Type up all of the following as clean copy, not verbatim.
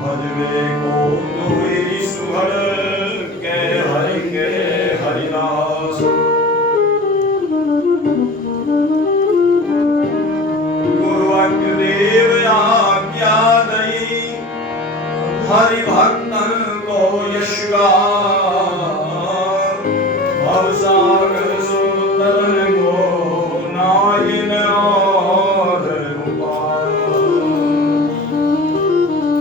भजवे को कोई सुहर के हरिदास। गुरु अग्निदेव आज्ञा दई हरि भक्तन को यश भवसागर सुंदर को नायन और गोपाल।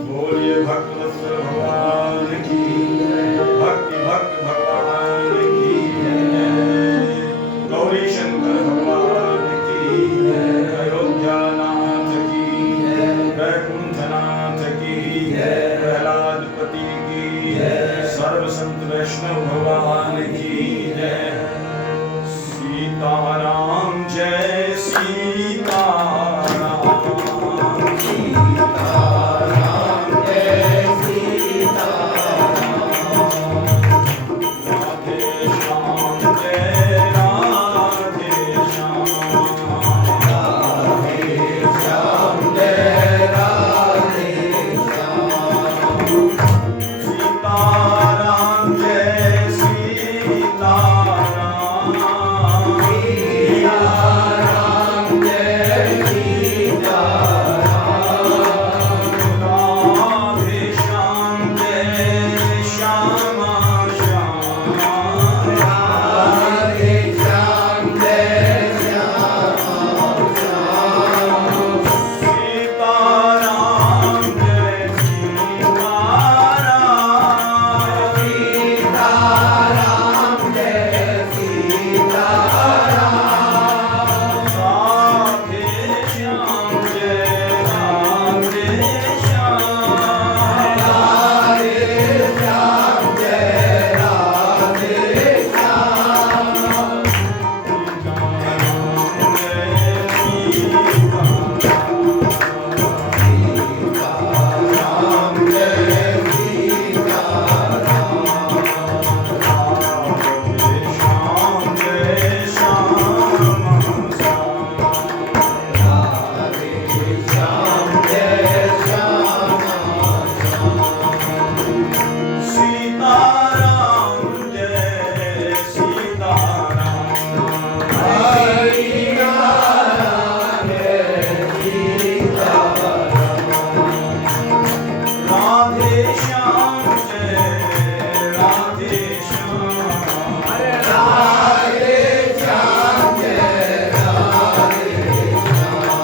बोलिए भक्तवत्सल भगवान की भक्ति भक्त भगवान की गौरी शंकर भगवान की अयोध्या नाथ की वैकुंठनाथ की प्रहलादपति की सर्व संत वैष्णव भगवान की सीताराम जय सीताराम सीताराम जय सीताराम राधे श्याम जय राधे श्याम राधे श्याम जय राधे श्याम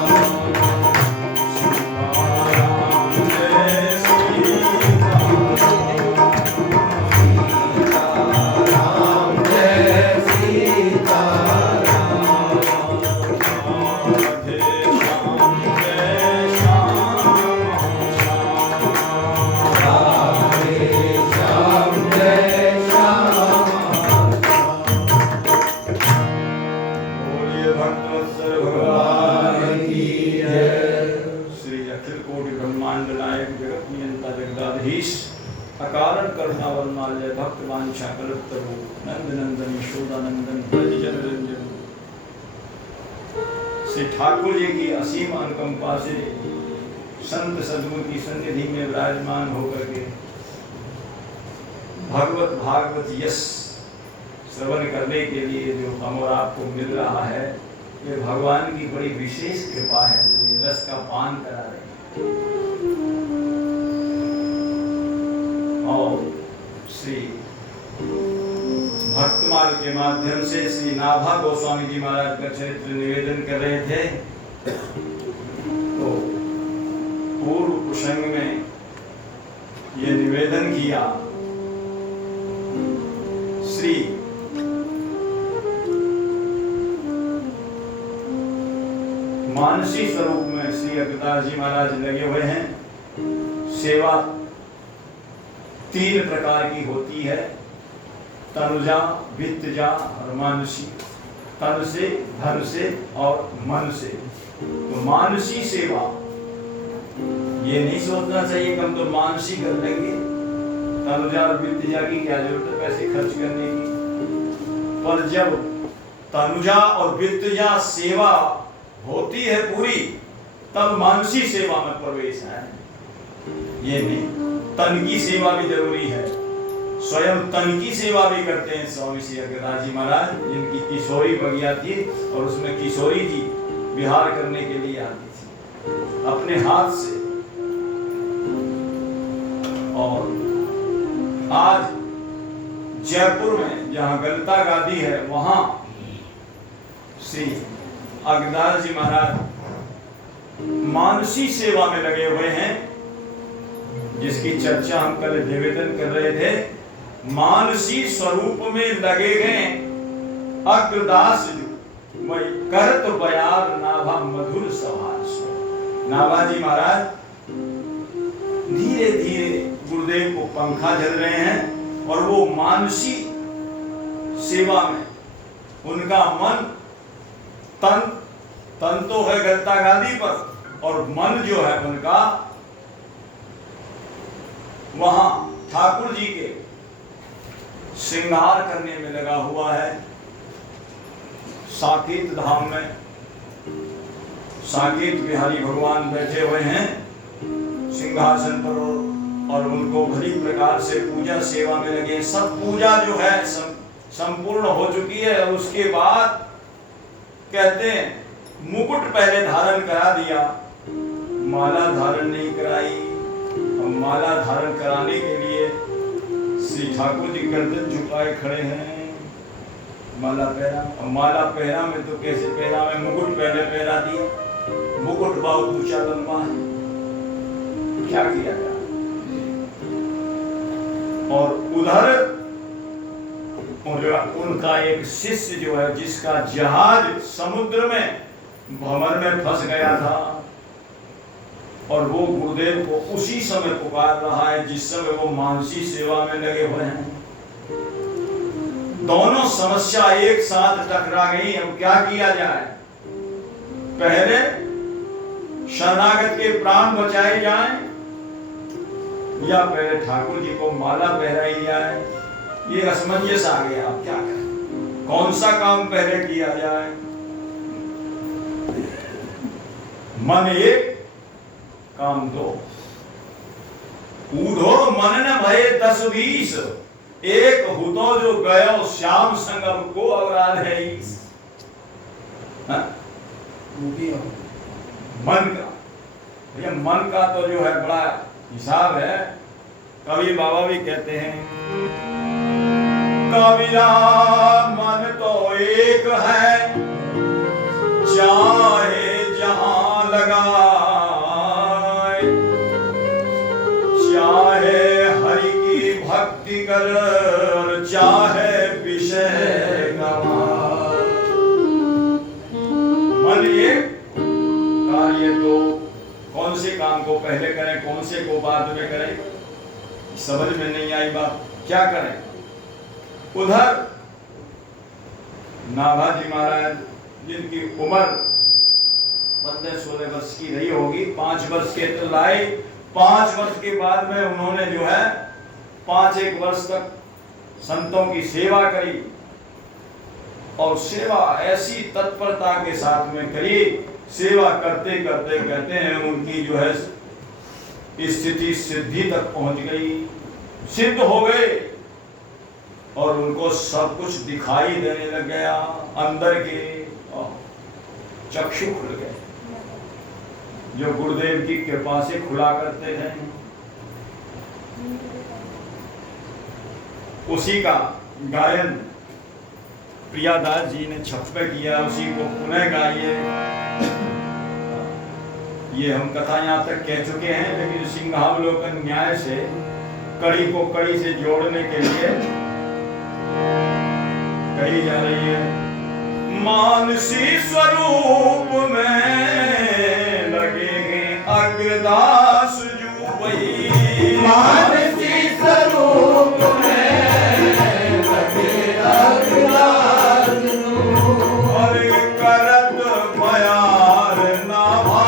सीताराम जय सीताराम अकारण करुणावरणालय भक्त वांछा कल्पतरु नंद नंदन यशोदानंदन ब्रज जनरंजन। श्री ठाकुर जी की असीम अनुकंपा से संत सद्गुरु की सन्निधि में विराजमान होकर के भगवत भागवत यश श्रवण करने के लिए जो हम और आपको मिल रहा है, ये भगवान की बड़ी विशेष कृपा है जो ये रस का पान करा रहे हैं। और श्री भक्तमाल के माध्यम से श्री नाभा गोस्वामी जी महाराज का चरित्र निवेदन कर रहे थे। तो पूर्व प्रसंग में ये निवेदन किया श्री मानसी स्वरूप में श्री अग्रदास जी महाराज लगे हुए हैं। सेवा तीन प्रकार की होती है, तनुजा, वित्तजा और मानसी। तन से, धन से और मन से। तो मानसी सेवा, ये नहीं सोचना चाहिए कि हम तो मानसी कर लेंगे, तनुजा और वित्तजा की क्या जरूरत है पैसे खर्च करने की। पर जब तनुजा और वित्तजा सेवा होती है पूरी, तब मानसी सेवा में प्रवेश है। ये नहीं, तन की सेवा भी जरूरी है। स्वयं तन की सेवा भी करते हैं स्वामी श्री अग्रदास जी महाराज, जिनकी किशोरी बगिया थी और उसमें किशोरी जी विहार करने के लिए आती थी अपने हाथ से। और आज जयपुर में जहां गलता गादी है, वहां श्री अग्रदास जी महाराज मानसी सेवा में लगे हुए हैं, जिसकी चर्चा हम कल निवेदन कर रहे थे। मानसी स्वरूप में लगे गए अग्रदास जी वही करत बयार नाभा मधुर सभास। नाभा जी महाराज धीरे धीरे गुरुदेव को पंखा झल रहे हैं और वो मानसी सेवा में उनका मन तन तो है गलता गादी पर, और मन जो है उनका वहां ठाकुर जी के श्रृंगार करने में लगा हुआ है। साकेत धाम में साकेत बिहारी भगवान बैठे हुए हैं सिंहासन पर, और उनको भली प्रकार से पूजा सेवा में लगे। सब पूजा जो है संपूर्ण हो चुकी है। और उसके बाद कहते हैं मुकुट पहले धारण करा दिया, माला धारण नहीं कराई। और माला धारण कराने के लिए श्री ठाकुर जी गर्दन झुकाए खड़े हैं। माला पहरा, और माला पहरा में तो कैसे पहरा में, मुकुट पहले पहरा दिया। मुकुट बहुत ऊंचा लंबा है, क्या किया जाए। और उधर उनका एक शिष्य जो है, जिसका जहाज समुद्र में भंवर में फंस गया था, और वो गुरुदेव को उसी समय पुकार रहा है जिस समय वो मानसी सेवा में लगे हुए हैं। दोनों समस्या एक साथ टकरा गई। अब क्या किया जाए? पहले शरणागत के प्राण बचाए जाएं, या पहले ठाकुर जी को माला पहराई जाए? ये असमंजस आ गया। अब क्या करें, कौन सा काम पहले किया जाए? मन एक काम दो, ऊढ़ो मन न भये 10-20, एक हुतो जो गयो श्याम संगम को अवराध है ईस। मन का भैया, मन का तो जो है बड़ा हिसाब है। कवि बाबा भी कहते हैं, कबीरा मन तो एक है, चाहे जहां लगाए, चाहे हरि की भक्ति कर, चाहे विषय गवाए। मन एक, कार्य दो। कौन से काम को पहले करें, कौन से को बाद में करें, समझ में नहीं आई बात। क्या करें? उधर नाभा जी महाराज, जिनकी उम्र 15-16 वर्ष की रही होगी, 5 वर्ष के तो लाए। 5 वर्ष के बाद में उन्होंने जो है 5-1 वर्ष तक संतों की सेवा करी, और सेवा ऐसी तत्परता के साथ में करी। सेवा करते करते कहते हैं उनकी जो है स्थिति सिद्धि तक पहुंच गई, सिद्ध हो गए, और उनको सब कुछ दिखाई देने लग गया। अंदर के चक्षु खुल गए, जो गुरुदेव की कृपा से खुला करते थे। उसी का गायन प्रियादास जी ने छप्पे किया, उसी को पुनः गाइए। ये हम कथा यहाँ तक कह चुके हैं, लेकिन सिंहावलोकन न्याय से कड़ी को कड़ी से जोड़ने के लिए कही जा रही है। मानसी स्वरूप में लगेंगे अग्रदास जू वही, मानसी स्वरूप में लगे अग्रदास जू, और करत बयार नाभा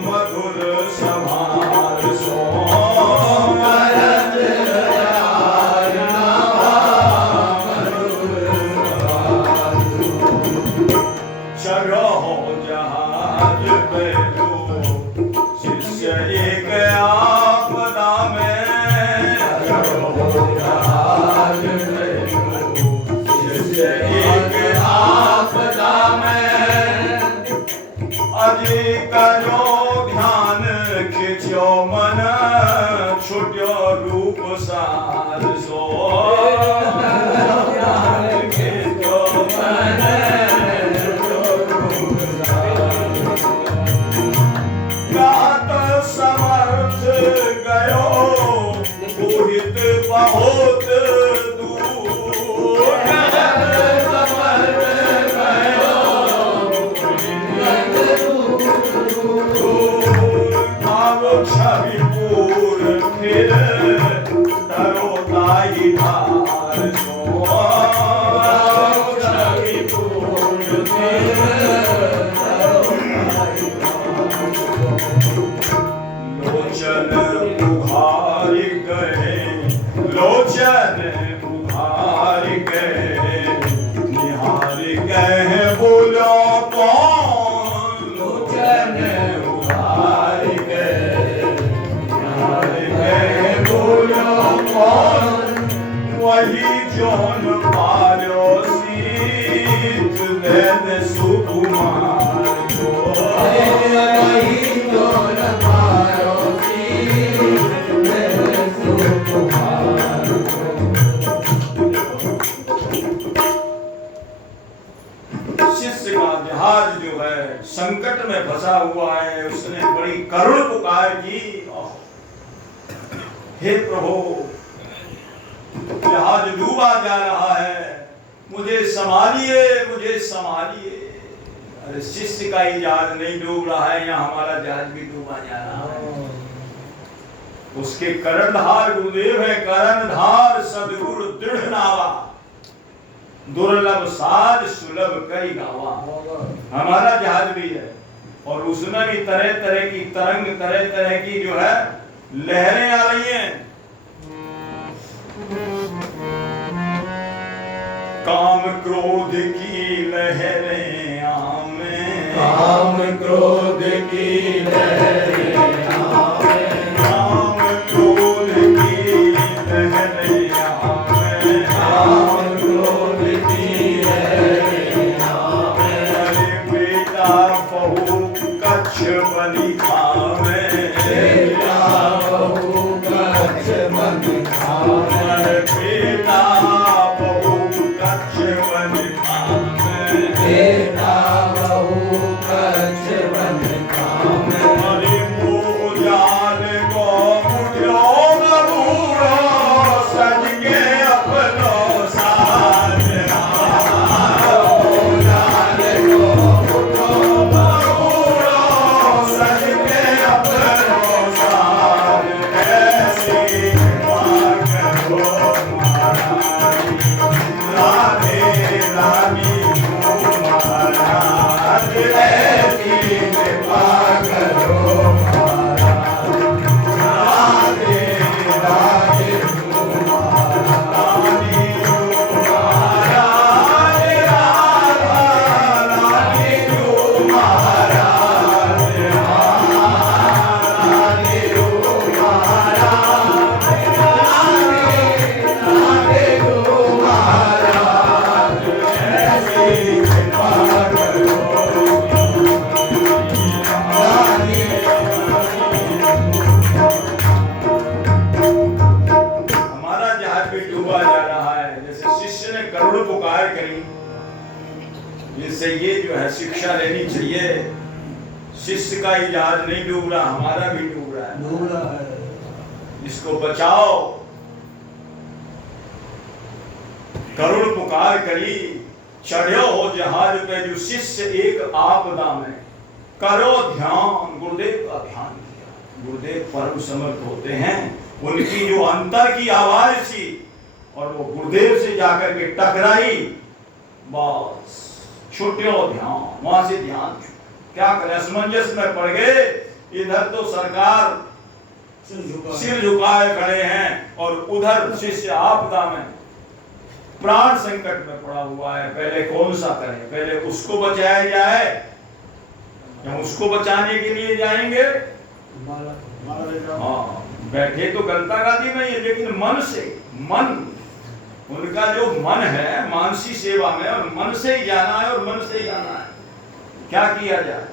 मधुर समार सो, करत बयार नाभा मधुर समार सो, चढ़ो जहाज पे आपदा में एक आपदा में अजी करो ध्यान खिंचो मन छुट्यो रूप सार सो खिंचो मन गात समर्थ गयो मोहित बहुत दूर समर्थ गयो भाव छवि पूर फिर डरो ताई धार सो छवि पूर फिर लोचन उघार गए लोचन उघार गए निहार गए बोलो कौन लोचन उघार गए निहार गए बोलो कौन वही जोन पालो सीत देन सुकुमार को वही जोन पालो सीत देन सुकुमार को। शिष्य का जहाज जो है संकट में फंसा हुआ है, उसने बड़ी करुण पुकार की, हे प्रभु जहाज डूबा जा रहा है, मुझे संभालिए मुझे संभालिए। अरे शिष्य का ही जहाज नहीं डूब रहा है, यहाँ हमारा जहाज भी डूबा जा रहा है। उसके कर्णधार गुरुदेव है, कर्णधार सदगुरु दृढ़ नावा दुर्लभ साज सुलभ कई गावा। हमारा जहाज भी है और उसमें भी तरह तरह की तरंग तरह तरह की जो है लहरें आ रही हैं। काम क्रोध की लहरें आमे काम क्रोध की लहरें आमे काम क्रोध की लहरें आमे काम क्रोध की लहरें आमे अरे बेटा बहू कच्छ बनी खावे बेटा बहू कच्छ बनी खावे बेटा बेटा बहू कच्छ बन खावे अरे मोजाल को मुठियो बबूढ़ो सज के अपनो साज मोजाल को मुठियो बबूढ़ो सज के अपनो साज ऐसी बात हो राधे रानी इससे ये जो है शिक्षा लेनी चाहिए। शिष्य का ही जहाज नहीं डूब रहा, हमारा भी डूब रहा है। इसको बचाओ। करुण पुकार करी चढ़ो हो जहाज पे जो शिष्य एक आपदा में करो ध्यान। गुरुदेव का ध्यान किया। गुरुदेव परम समर्थ होते हैं, उनकी जो अंतर की आवाज थी और वो गुरुदेव से जाकर के टकराई, बस छुट्टियों ध्यान, वहां से ध्यान क्या करें, असमंजस में पड़ गए। इधर तो सरकार सिर झुकाए खड़े हैं और उधर शिष्य आपदा में प्राण संकट में पड़ा हुआ है। पहले कौन सा करें, पहले उसको बचाया जाए या उसको बचाने के लिए जाएंगे? हाँ, बैठे तो गलता गादी में है, लेकिन मन से, मन उनका जो मन है मानसी सेवा में, और मन से ही जाना है, और मन से ही जाना है। क्या किया जाए?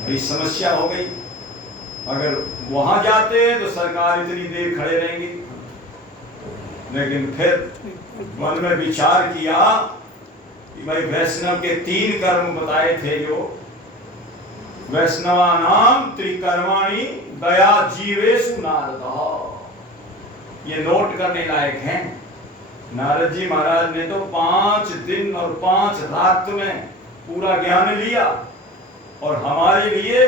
बड़ी समस्या हो गई। अगर वहां जाते तो सरकार इतनी देर खड़े रहेंगे, लेकिन फिर मन में विचार किया कि भाई वैष्णव के 3 कर्म बताए थे, जो वैष्णवानाम त्रिकर्माणि दया जीवेषु नारद, ये नोट करने लायक हैं। नारद जी महाराज ने तो 5 दिन और 5 रात में पूरा ज्ञान लिया, और हमारे लिए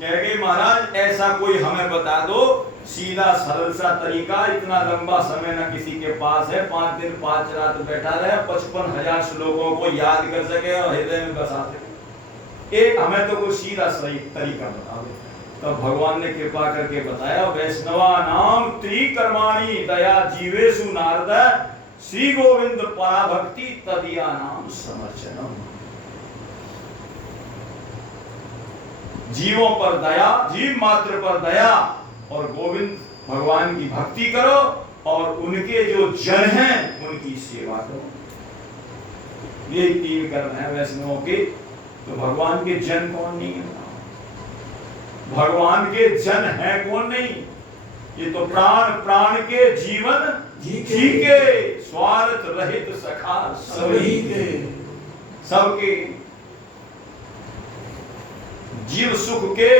कह गए महाराज ऐसा कोई हमें बता दो, सीधा सरल सा तरीका, इतना लंबा समय ना किसी के पास है, 5 दिन 5 रात बैठा रहे, 55,000 श्लोकों को याद कर सके और हृदय में बसा सके, एक हमें तो कोई सीधा सही तरीका बता दो। तो भगवान ने कृपा करके बताया, वैष्णवा नाम त्रिकर्माणि दया जीवेषु नारद श्री गोविंद पराभक्ति तदिया नाम समर्चनम। जीवों पर दया, जीव मात्र पर दया, और गोविंद भगवान की भक्ति करो, और उनके जो जन हैं उनकी सेवा करो। ये 3 कर्म है वैष्णवों के। तो भगवान के जन कौन नहीं है? भगवान के जन है कौन नहीं? ये तो प्राण प्राण के जीवन जी के स्वार्थ रहित सखा सभी के, सबके जीव सुख के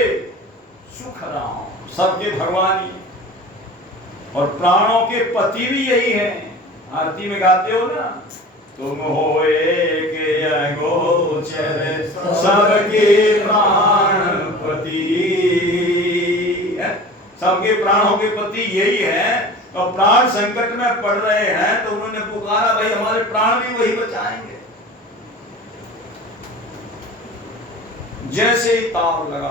सुख राम, सबके भगवान ही, और प्राणों के पति भी यही है। आरती में गाते हो ना, तुम हो एक गोचर सबके प्राण पति, सबके प्राणों के पति यही है। तो प्राण संकट में पड़ रहे हैं तो उन्होंने पुकारा, भाई हमारे प्राण भी वही बचाएंगे। जैसे ही तार लगा,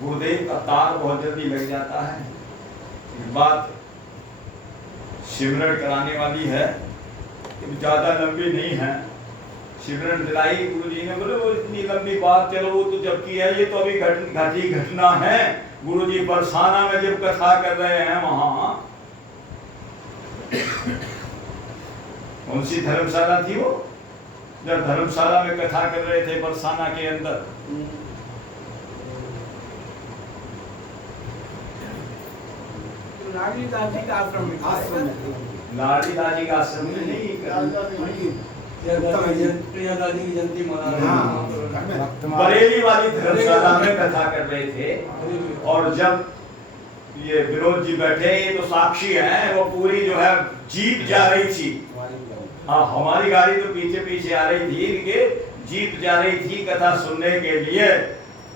गुरुदेव का तार बहुत जल्दी लग जाता है। एक बात सिमरन कराने वाली है, ज्यादा लंबी नहीं है। सिमरन दिलाई गुरु जी ने, बोले वो इतनी लंबी बात, चलो वो तो जब की है, ये तो अभी घटी घटना है। गुरु जी बरसाना में जब कथा कर रहे हैं, वहां कौन सी धर्मशाला थी वो, जब धर्मशाला में कथा कर रहे थे बरसाना के अंदर, लाडी दादी का आश्रम में, लाडी दादी का आश्रम में नहीं, प्रिया दादी की जयंती मना, बरेली वाली धर्मशाला में कथा कर रहे थे। और जब ये विनोद जी बैठे, ये तो साक्षी है, वो पूरी जो है जीप जा रही थी। हाँ, हमारी गाड़ी तो पीछे पीछे आ रही थी, इनके जीप जा रही थी कथा सुनने के लिए।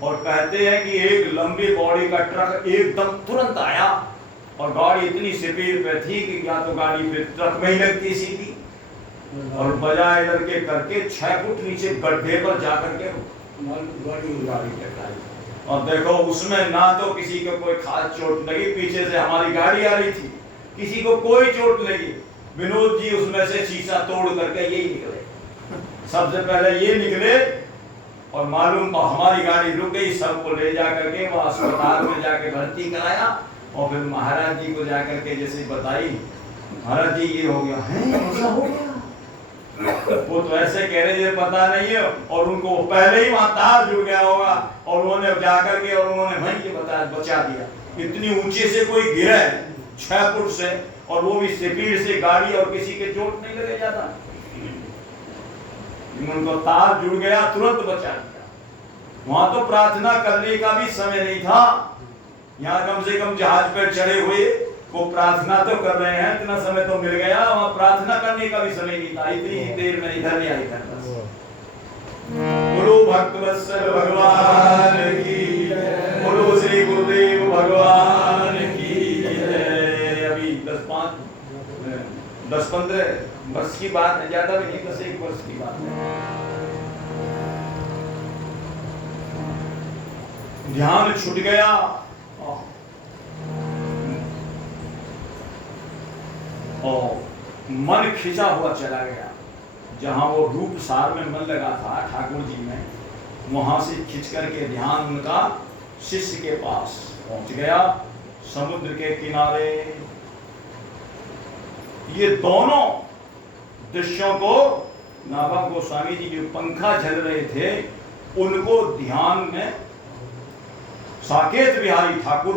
और कहते हैं कि एक लंबी बॉडी का ट्रक एकदम तुरंत आया, और गाड़ी इतनी स्पीड पे थी कि या तो गाड़ी पे ट्रक में ही लगती सीधी, और बजाय इधर के करके 6 फुट नीचे गड्ढे पर जाकर के गाड़ी टकराई। और देखो उसमें ना तो किसी को कोई खास चोट लगी, पीछे से हमारी गाड़ी आ रही थी, किसी को कोई चोट लगी। विनोद जी उसमें से शीशा तोड़ करके यही निकले, सबसे पहले ये निकले, और मालूम हमारी गाड़ी रुक गई, सबको ले जा करके वो अस्पताल में जाके भर्ती कराया। और फिर महाराज जी को जाकर के जैसे बताई, महाराज जी ये हो गया है, ऐसा हो गया। वो तो ऐसे कह रहे थे पता नहीं है, और उनको पहले ही वहां तार जुड़ गया होगा, और उन्होंने जाकर के और उन्होंने भाई ये बताया, बचा दिया। इतनी ऊंचे से कोई गिरा है 6 फुट से, और वो भी स्पीड से गाड़ी, और किसी के चोट नहीं लगे जाता, उनको तार जुड़ गया, तुरंत बचा दिया। वहां तो प्रार्थना करने का भी समय नहीं था। यहाँ कम से कम जहाज पर चढ़े हुए वो प्रार्थना तो कर रहे हैं, इतना समय तो मिल गया, वहां प्रार्थना करने का भी समय नहीं था। इतनी देर में इधर नहीं आई था। गुरु भक्त वत्सल भगवान की, बोलो श्री गुरुदेव भगवान की। अभी 10-15 वर्ष की बात है, ज्यादा भी नहीं, 10-1 वर्ष की बात है। ध्यान छूट गया, और मन खिंचा हुआ चला गया। जहां वो रूप सार में मन लगा था ठाकुर जी में, वहां से खिंच करके ध्यान उनका शिष्य के पास पहुंच गया समुद्र के किनारे। ये दोनों दृश्यों को नाभा गोस्वामी जी जो पंखा झल रहे थे उनको ध्यान में साकेत बिहारी ठाकुर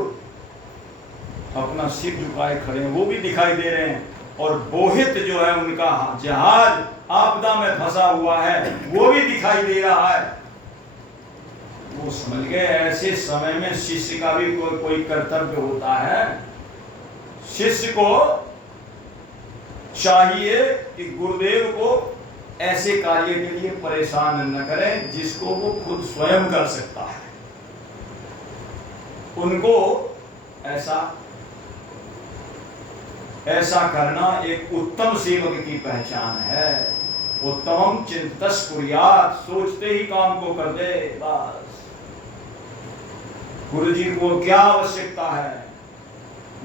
अपना सिर झुकाए खड़े हैं, वो भी दिखाई दे रहे हैं। और बोहित जो है उनका जहाज आपदा में फंसा हुआ है वो भी दिखाई दे रहा है। वो समझ गए ऐसे समय में शिष्य का भी कोई कर्तव्य होता है। शिष्य को चाहिए कि गुरुदेव को ऐसे कार्य के लिए परेशान न करें जिसको वो खुद स्वयं कर सकता है। उनको ऐसा करना एक उत्तम सेवक की पहचान है। उत्तम चिंतस कुर्यात्, सोचते ही काम को कर दे बस। गुरुजी को क्या आवश्यकता है?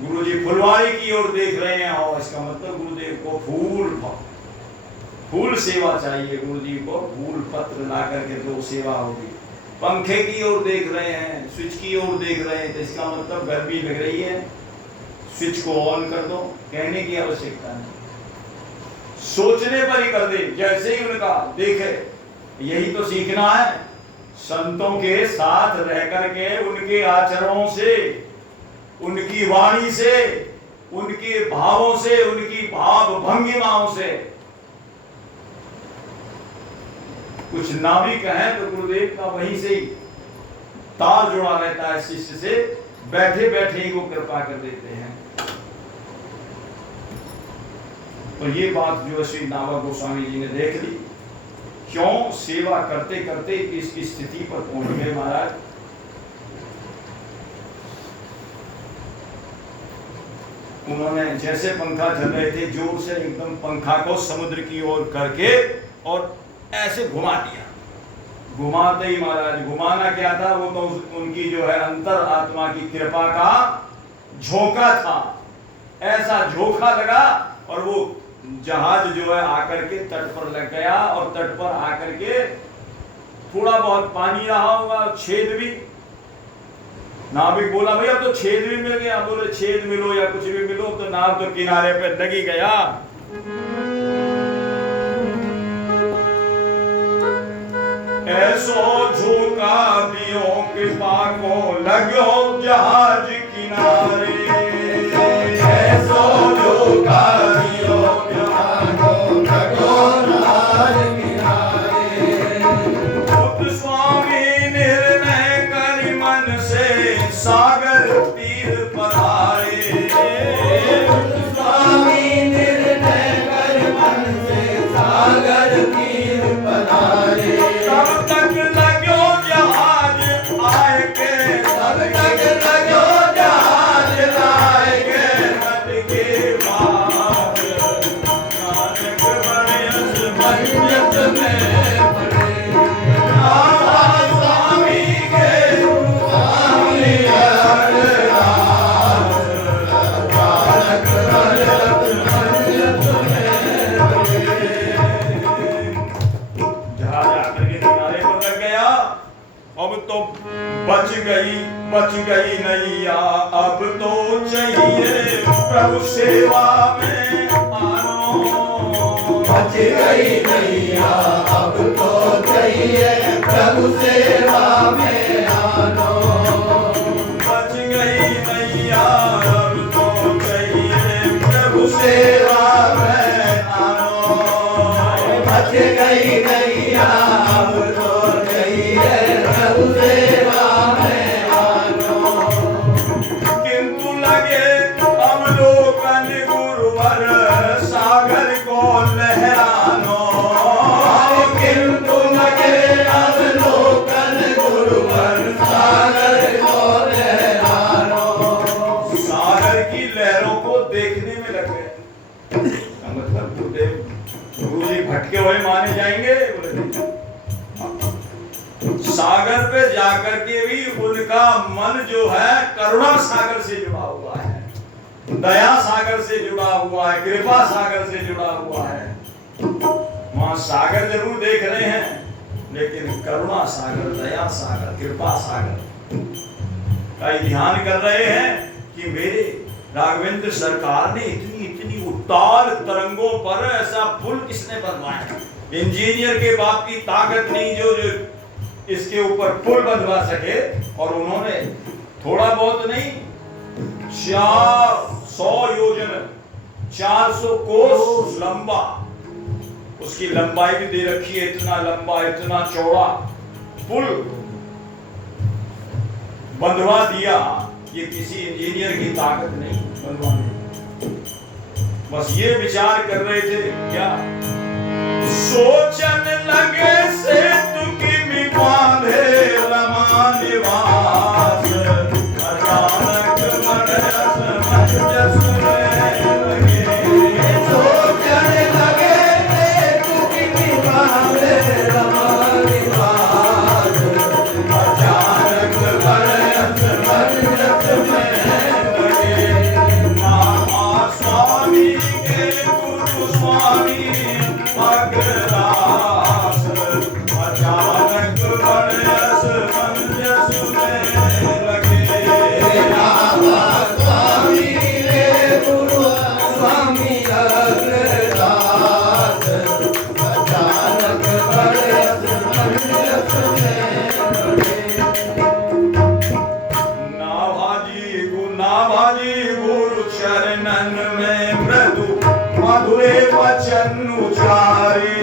गुरुजी फुलवारी की ओर देख रहे हैं और इसका मतलब गुरुदेव को फूल सेवा चाहिए। गुरुजी को फूल पत्र ला करके दो, सेवा होगी। पंखे की ओर देख रहे हैं, स्विच की ओर देख रहे हैं, तो इसका मतलब गर्मी लग रही है, स्विच को ऑन कर दो, कहने की आवश्यकता नहीं, सोचने पर ही कर दे। जैसे ही उनका देखे, यही तो सीखना है संतों के साथ रह करके, उनके आचरणों से, उनकी वाणी से, उनके भावों से, उनकी भाव भंगिमाओं से। कुछ नाविक हैं तो गुरुदेव का वहीं से ही तार जुड़ा रहता है शिष्य से, बैठे बैठे ही वो कृपा कर देते हैं। तो ये बात जो श्री नाभा गोस्वामी जी ने देख ली, क्यों सेवा करते करते इस स्थिति पर पहुंच गए महाराज। उन्होंने जैसे पंखा चल रहे थे, जोर से एकदम पंखा को समुद्र की ओर करके और ऐसे घुमा दिया। घुमाते ही महाराज, घुमाना क्या था, वो तो उनकी जो है अंतर आत्मा की कृपा का झोंका था। ऐसा झोंका लगा और वो जहाज जो है आकर के तट पर लग गया, और तट पर आकर के थोड़ा बहुत पानी रहा होगा, छेद भी। नाविक बोला भैया तो छेद भी मिल गया। बोले छेद मिलो या कुछ भी मिलो, तो नाव तो किनारे पे लगी गया। ऐसो झोंका दियो कृपा को, लगो जहाज किनारे। ऐसो झोंका दियो कृपा को, लगो जहाज किनारे। बुद्ध स्वामी निर्णय कर मन से, सागर तीर पधारे। बुद्ध स्वामी निर्णय कर मन से, सागर तीर पधारे। तब तक लगो जहाज आए के, तब तक लगो जहाज आए के, नद के पार नानक बरस मंजत में पड़े। नाभा स्वामी के स्वामी अरदास, नानक बरस मंजत में पड़े। जहाज आकर के किनारे पर लग गया। अब तो बच गई नैया, अब तो चाहिए प्रभु सेवा में आनो। बच गई नैया, अब तो चाहिए प्रभु सेवा में आनो। बच गई नैया, अब तो चाहिए प्रभु सेवा में आनो। बच गई नैया, अब तो चाहिए प्रभु सेवा में आनो। किंतु लगे अवलोकन गुरुवर, सागर को लहरानो। किंतु लगे अवलोकन गुरुवर, सागर को लहरानो। सागर की लहरों को देखने में लग गए। मतलब गुरुजी भटके हुए माने जाएंगे? बोले नहीं। सागर पे जाकर के भी उनका मन जो है करुणा सागर से जुड़ा हुआ है, दया सागर से जुड़ा हुआ है, कृपा सागर से जुड़ा हुआ है। वहां सागर जरूर देख रहे हैं, लेकिन करुणा सागर, दया सागर, कृपा सागर का ही ध्यान कर रहे हैं कि मेरे राघवेंद्र सरकार ने इतनी इतनी उताल तरंगों पर ऐसा पुल किसने बनवाया। इंजीनियर के बाप की ताकत नहीं जो इसके ऊपर पुल बनवा सके, और उन्होंने थोड़ा बहुत नहीं 400 योजन 400 कोस लंबा, उसकी लंबाई भी दे रखी है, इतना लंबा इतना चौड़ा पुल बंधवा दिया। ये किसी इंजीनियर की ताकत नहीं बनवाने, बस ये विचार कर रहे थे क्या, सोचन लगे से तुकी भी बांधे रमा निवास, अचानक मन समझ जस लगे, सोचन लगे से तुकी भी बांधे रमा निवास, अचानक मन समझ जस लगे, नामा स्वामी के गुरु स्वामी अग्रदास, अचानक बरस मंजस में लगे, नामा स्वामी के गुरु स्वामी अग्रदास, अचानक बरस मंजस में नाभाजी गुरु चरणन में मृदु मधुरे वचन उचारे,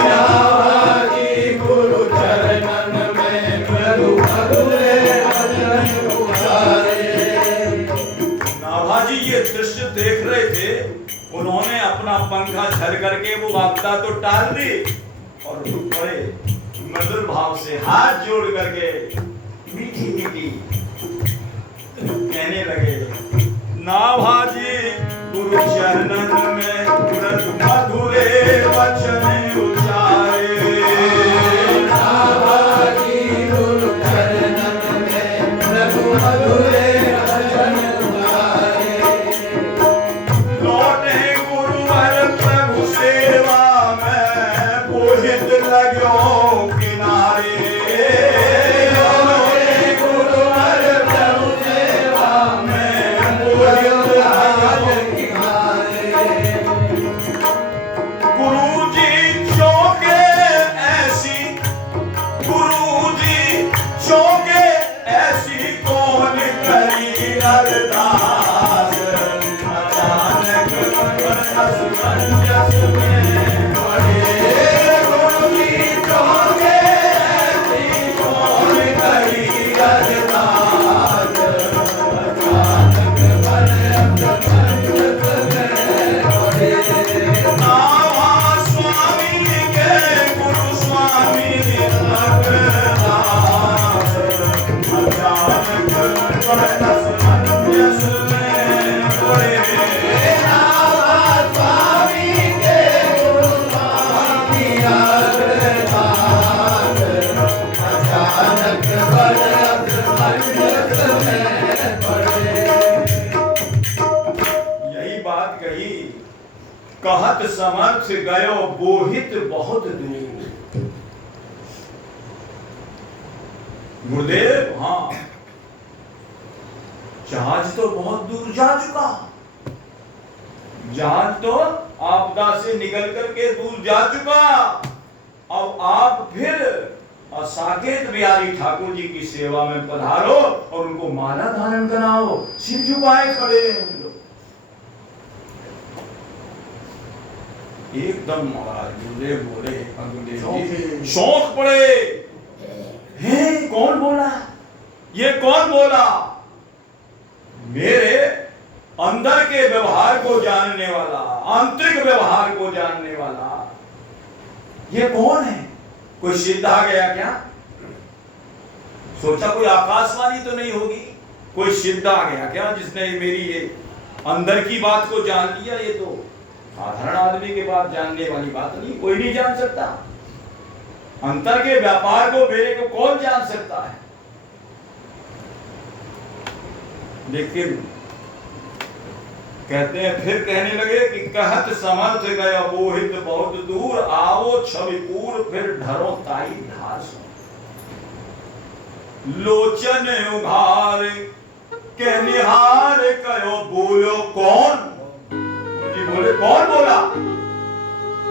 नाभाजी गुरु चरणन में मृदु मधुरे वचन उचारे। नाभाजी ये दृश्य देख रहे थे, उन्होंने अपना पंखा झल करके वो आपदा तो टाल दी, और बड़े मधुर भाव से हाथ जोड़ करके मीठी मीठी कहने लगे, नाभाजी गुरु चरणन में मृदु मधुरे वचन उचारे, नाभाजी गुरु चरणन में मृदु मधुरे वचन उचारे। लौटे गुरुवर प्रभु सेवा में बोहित लगो किनारे, लौटे गुरुवर प्रभु सेवा में बोहित लगो किनारे। गुरुजी चौके ऐसी, गुरुजी चौके ऐसी कौन करी अरदास, अचानक बरस मंजस में पड़े, गुरुजी चौके ऐसी कौन करी अरदास, अचानक बरस मंजस में पड़े। नावा स्वामी के गुरु स्वामी अग्रदास, अचानक बरस मंजस में पड़े, नावा स्वामी के गुरु स्वामी अग्रदास, अचानक बरस मंजस में पड़े। यही बात कही, कहत समर्थ गयो बोहित बहुत दूर। गुरुदेव, हाँ जहाज तो बहुत दूर जा चुका, जहाज तो आपदा से निकल करके दूर जा चुका, अब आप फिर साकेत बिहारी ठाकुर जी की सेवा में पधारो और उनको माला धारण कराओ, सिर झुकाए खड़े हैं लोग। एकदम महाराज गुरुदेव बोले, गुरुदेव जी शौक पड़े, हे कौन बोला, ये कौन बोला, मेरे अंदर के व्यवहार को जानने वाला, आंतरिक व्यवहार को जानने वाला, ये कौन है, कोई सिद्ध आ गया क्या, सोचा कोई आकाशवाणी तो नहीं होगी, कोई सिद्ध आ गया क्या जिसने मेरी ये अंदर की बात को जान लिया। ये तो साधारण आदमी के बात जानने वाली बात नहीं, कोई नहीं जान सकता। अंतर के व्यापार को मेरे को कौन जान सकता है। लेकिन कहते हैं फिर कहने लगे कि कहत समर्थ गया बोहित बहुत दूर, आओ छविपूर फिर ढरो ताई धार। लोचन उघार के निहार करो बोलो कौन? जी बोले कौन बोला?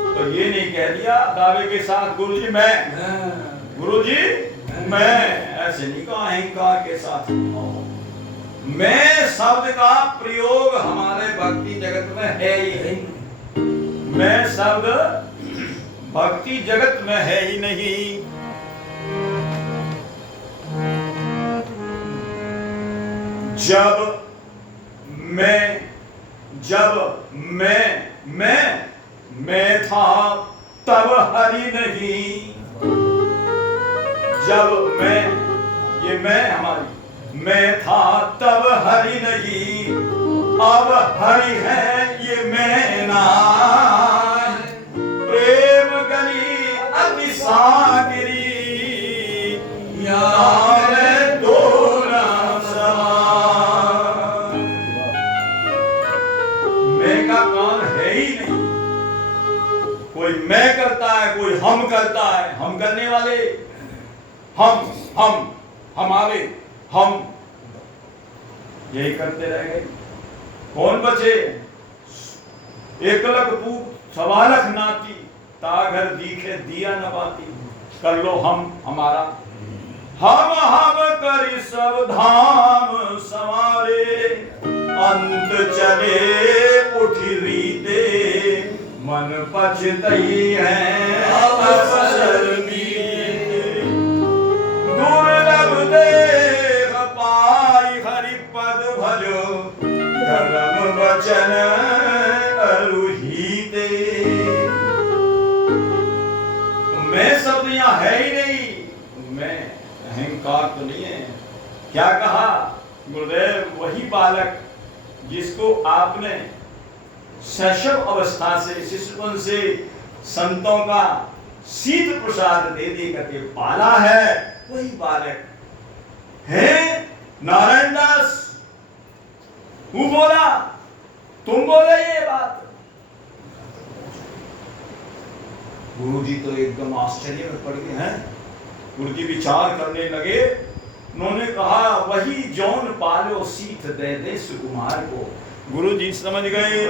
तो ये नहीं कह दिया दावे के साथ गुरुजी मैं, गुरुजी मैं, ऐसे नहीं कहा अहंकार के साथ। मैं शब्द का प्रयोग हमारे भक्ति जगत में है ही नहीं। मैं शब्द भक्ति जगत में है ही नहीं। जब मैं था तब हरि नहीं। जब ये मैं हमारी, मैं था तब हरि नहीं, अब हरि है ये मैं ना। प्रेम गली अति सागरी यार दोना समान। मैं का कान है ही नहीं। कोई मैं करता है, कोई हम करता है। हम करने वाले हम हमारे हम यही करते रह गए। कौन बचे? एकलक पूत सवालक नाती, ताघर दीखे दिया न बाती। कर लो हम हमारा, हम करी सब धाम संवारे। अंत चले उठी रीते, मन पछतई है अवसर बीते। दुर्लभ देह पाई हरि पद भजो, धर्म वचन अरुहीते। मैं शब्द यहाँ है ही नहीं। मैं अहंकार तो नहीं है। क्या कहा गुरुदेव? वही बालक जिसको आपने शैशव अवस्था से, शिशुपन से संतों का शीत प्रसाद दे दे करके पाला है, वही बालक है नारायण दास। तू बोला, तुम बोले ये बात। गुरु जी तो एकदम आश्चर्य में पड़ गए हैं। गुरु जी विचार करने लगे। उन्होंने कहा वही जौन पालो सीत दे दे सुकुमार को। गुरु जी समझ गए।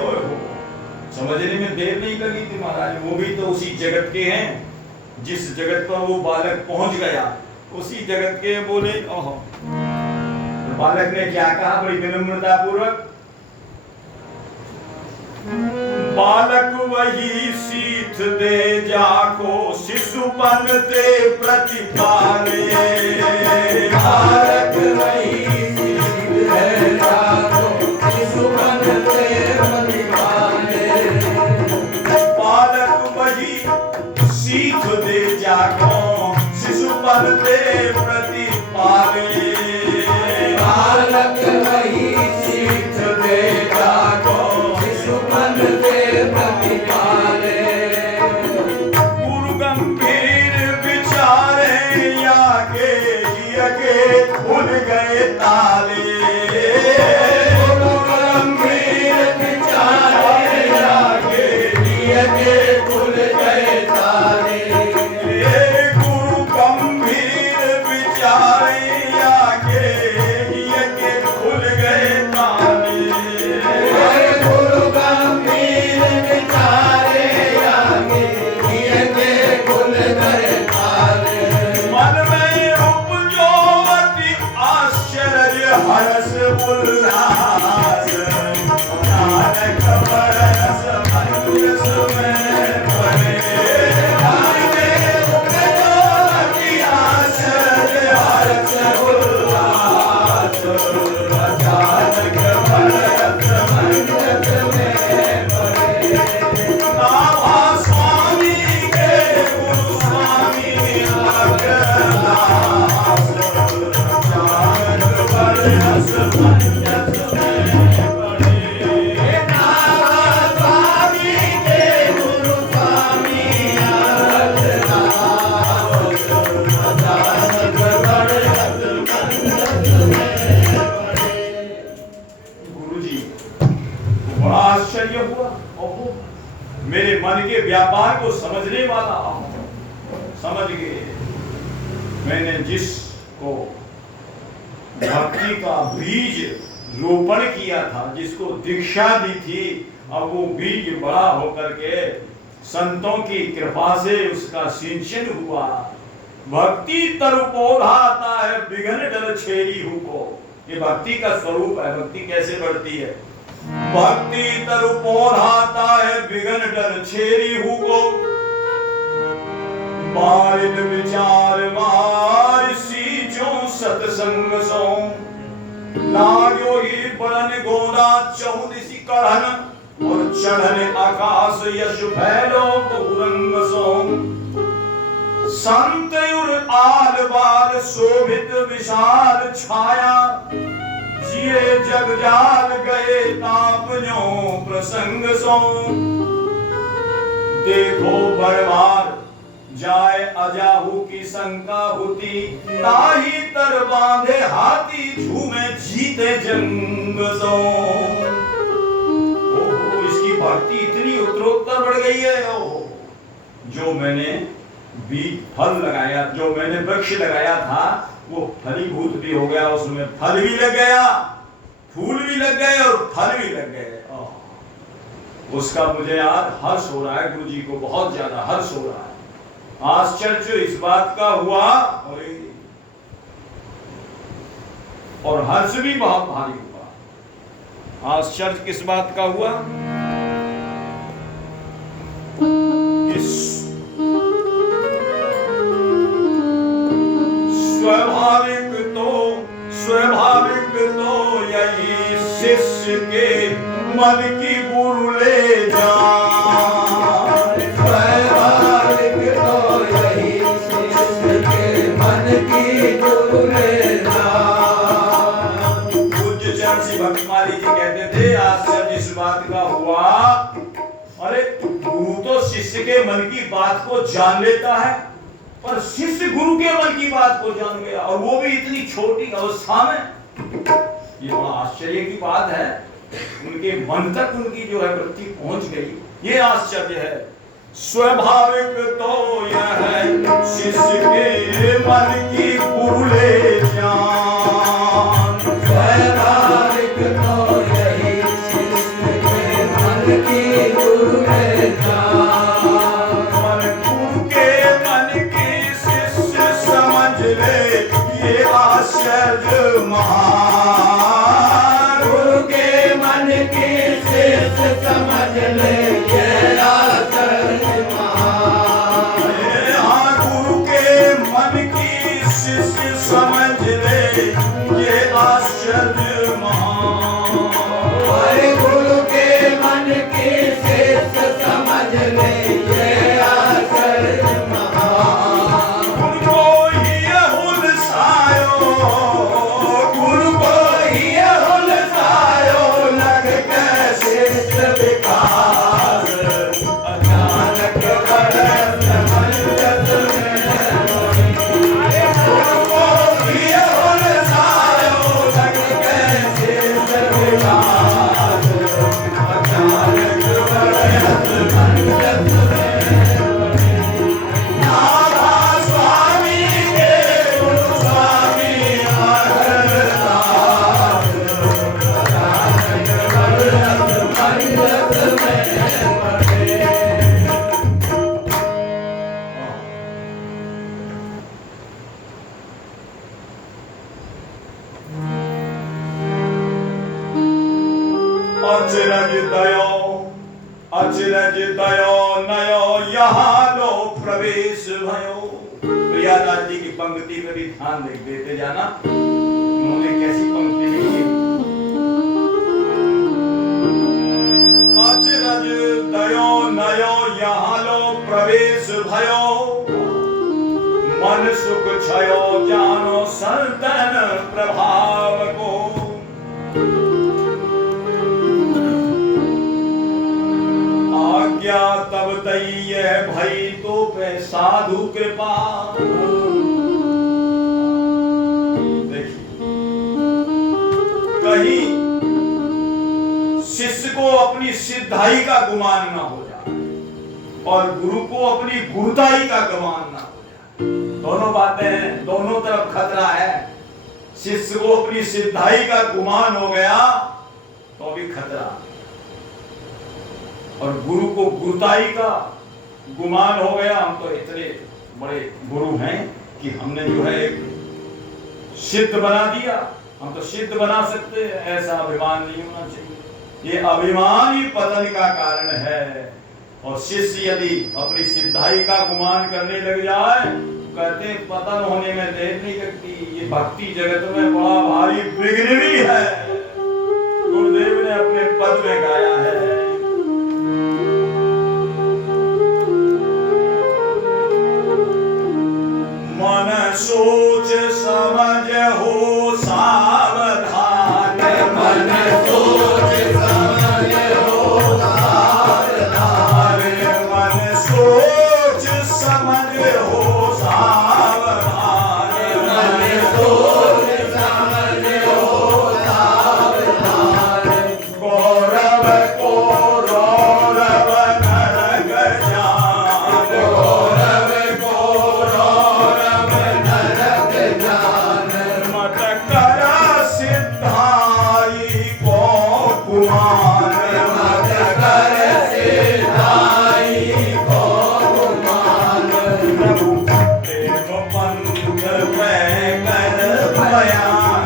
समझने में देर नहीं लगी थी महाराज। वो भी तो उसी जगत के हैं जिस जगत पर वो बालक पहुंच गया, उसी जगत के। बोले ओहो। तो बालक ने क्या कहा बड़ी विनम्रता पूर्वक? बालक वही सीथ दे जाको, शिशुपन ते प्रतिपाले। बालक वही सीथ दे जाको, शिशुपन ते प्रतिपाले। बालक वही सीथ दे जाको, शिशुपन ते प्रतिपाले। बालक वही सीथ दे जाको, शिशुपन ते प्रतिपाले। गुरु गंभीर विचारे आगे के खुल गए ताले। गुरु गंभीर विचारे आगे के खुल गए ताले। गुरु गंभीर विचारे आगे के खुल गए ताले। गुरु गंभीर विचारे आगे के खुल गए ताले। मन में उपजो अति आश्चर्य हर्ष उल्लास। नानक बरस मंजस में पड़े। मन में उपजो अति आश्चर्य हर्ष उल्लास। नानक बरस मंजस में पड़े। नाभा स्वामी के गुरु स्वामी अग्रदास। नानक बरस मंजस में पड़े। नाभा स्वामी के गुरु स्वामी अग्रदास। नानक बरस मंजस में पड़े। गुरुजी को बड़ा आश्चर्य हुआ। ओहो, मेरे मन के व्यापार को समझने वाला समझ गए। मैंने जिसको भक्ति का बीज रोपण किया था, जिसको दीक्षा दी थी, अब वो बीज बड़ा होकर के संतों की कृपा से उसका सिंचन हुआ। भक्ति तरु पौधा आता है, बिघन डर छेरी हूँ को। ये भक्ति का स्वरूप है। भक्ति कैसे बढ़ती है? भक्ति तरु पौधा आता है, बिघन डर छेरी हूँ को। बारिद विचार मार सींचो सतसंग सो। लाग्यो ही बरन गोदा चौदिसी कढ़न, और चढ़न आकाश यश फैलो बहुरंग सो। संत युर आल बाल शोभित विशाल छाया, जिए जग जाल गए तापन्यो प्रसंग सो। देखो बरबार जाए अजाहू की शंका होती, ताही तर बांधे हाथी झूमे जीते जंग सो। ओहो, इसकी भक्ति इतनी उत्तरोत्तर बढ़ गई है। ओहो, जो मैंने बीज फल लगाया, जो मैंने वृक्ष लगाया था, वो फलीभूत भी हो गया, उसमें फल भी लग गया, फूल भी लग गए और फल भी लग गए। उसका मुझे आज हर्ष हो रहा है, गुरु जी को बहुत ज्यादा हर्ष हो रहा है। आश्चर्य इस बात का हुआ, और हर्ष भी बहुत भारी हुआ। आश्चर्य किस बात का हुआ? स्वाभाविक तो यही शिष्य के मन की गुरु ले जा। स्वाभाविक तो यही शिष्य के मन की गुरु ले जा। पूज्य चरण श्री भक्तमाली जी कहते थे, आश्चर्य इस बात का हुआ, अरे गुरु तो शिष्य के मन की बात को जान लेता है, पर शिष्य गुरु के मन की बात को जान गया, और वो भी इतनी छोटी अवस्था में। ये बड़ा आश्चर्य की बात है। उनके मन तक उनकी जो है वृत्ति पहुंच गई, ये आश्चर्य है। स्वाभाविक तो यह है शिष्य के मन की गुरु ले जान। स्वाभाविक तो यही शिष्य के मन की गुरु ले जान। गुरु के मन की शिष्य समझ ले, ये आश्चर्य महान। गुरु के मन की शिष्य समझ ले, ये आश्चर्य महान। हाँ, गुरु के मन की शिष्य समझ ले, ये आश्चर्य महान। गुरु के मन की शिष्य समझ ले, ये आश्चर्य महान। उनको ही हुलसायो, गुरु को ही हुलसायो, लग के शिष्य विकास। अचानक बरस मंजत में, गुरु को ही हुलसायो, लग के शिष्य विकास। अचानक बरस मंजत में, नाथा स्वामी के गुरु स्वामी अरदास। अचानक बरस मंजत में पड़े। अचरज दयो, अचरज दयो नयो, यहाँ लो प्रवेश भयो। प्रियादास जी की पंक्ति पे भी ध्यान देते जाना, उन्होंने कैसी पंक्ति लिखी। अचरज दयो नयो, यहाँ लो प्रवेश भयो। मन सुख छयो, जानो संतन प्रभाव को। आज्ञा तब तई है भई, तो पे साधु कृपा। देखिए, कहीं शिष्य को अपनी सिद्धाई का गुमान ना हो जाए, और गुरु को अपनी गुरुताई का गुमान ना हो जाए। दोनों बातें हैं, दोनों तरफ खतरा है। शिष्य को अपनी सिद्धाई का गुमान हो गया तो भी खतरा, और गुरु को गुरुताई का गुमान हो गया, हम तो इतने बड़े गुरु हैं कि हमने जो है एक सिद्ध बना दिया, हम तो सिद्ध बना सकते हैं, ऐसा अभिमान नहीं होना चाहिए। ये अभिमान ही पतन का कारण है। और शिष्य यदि अपनी सिद्धाई का गुमान करने लग जाए, कहते पतन होने में देर नहीं लगती। ये भक्ति जगत में बड़ा भारी विघ्न भी है। गुरुदेव ने अपने पद में गाया है, मन सोच समझ हो सावधान, मन सोच समझ हो सावधान, मन सोच समझ हो सावधान, मन सोच समझ हो सावधान, गौरव को रौरव नरक जान, गौरव को रौरव नरक जान, मत कर सिद्धाई को गुमान, मत कर सिद्धाई को गुमान, प्रभु प्रेम पंथ में कर बयान,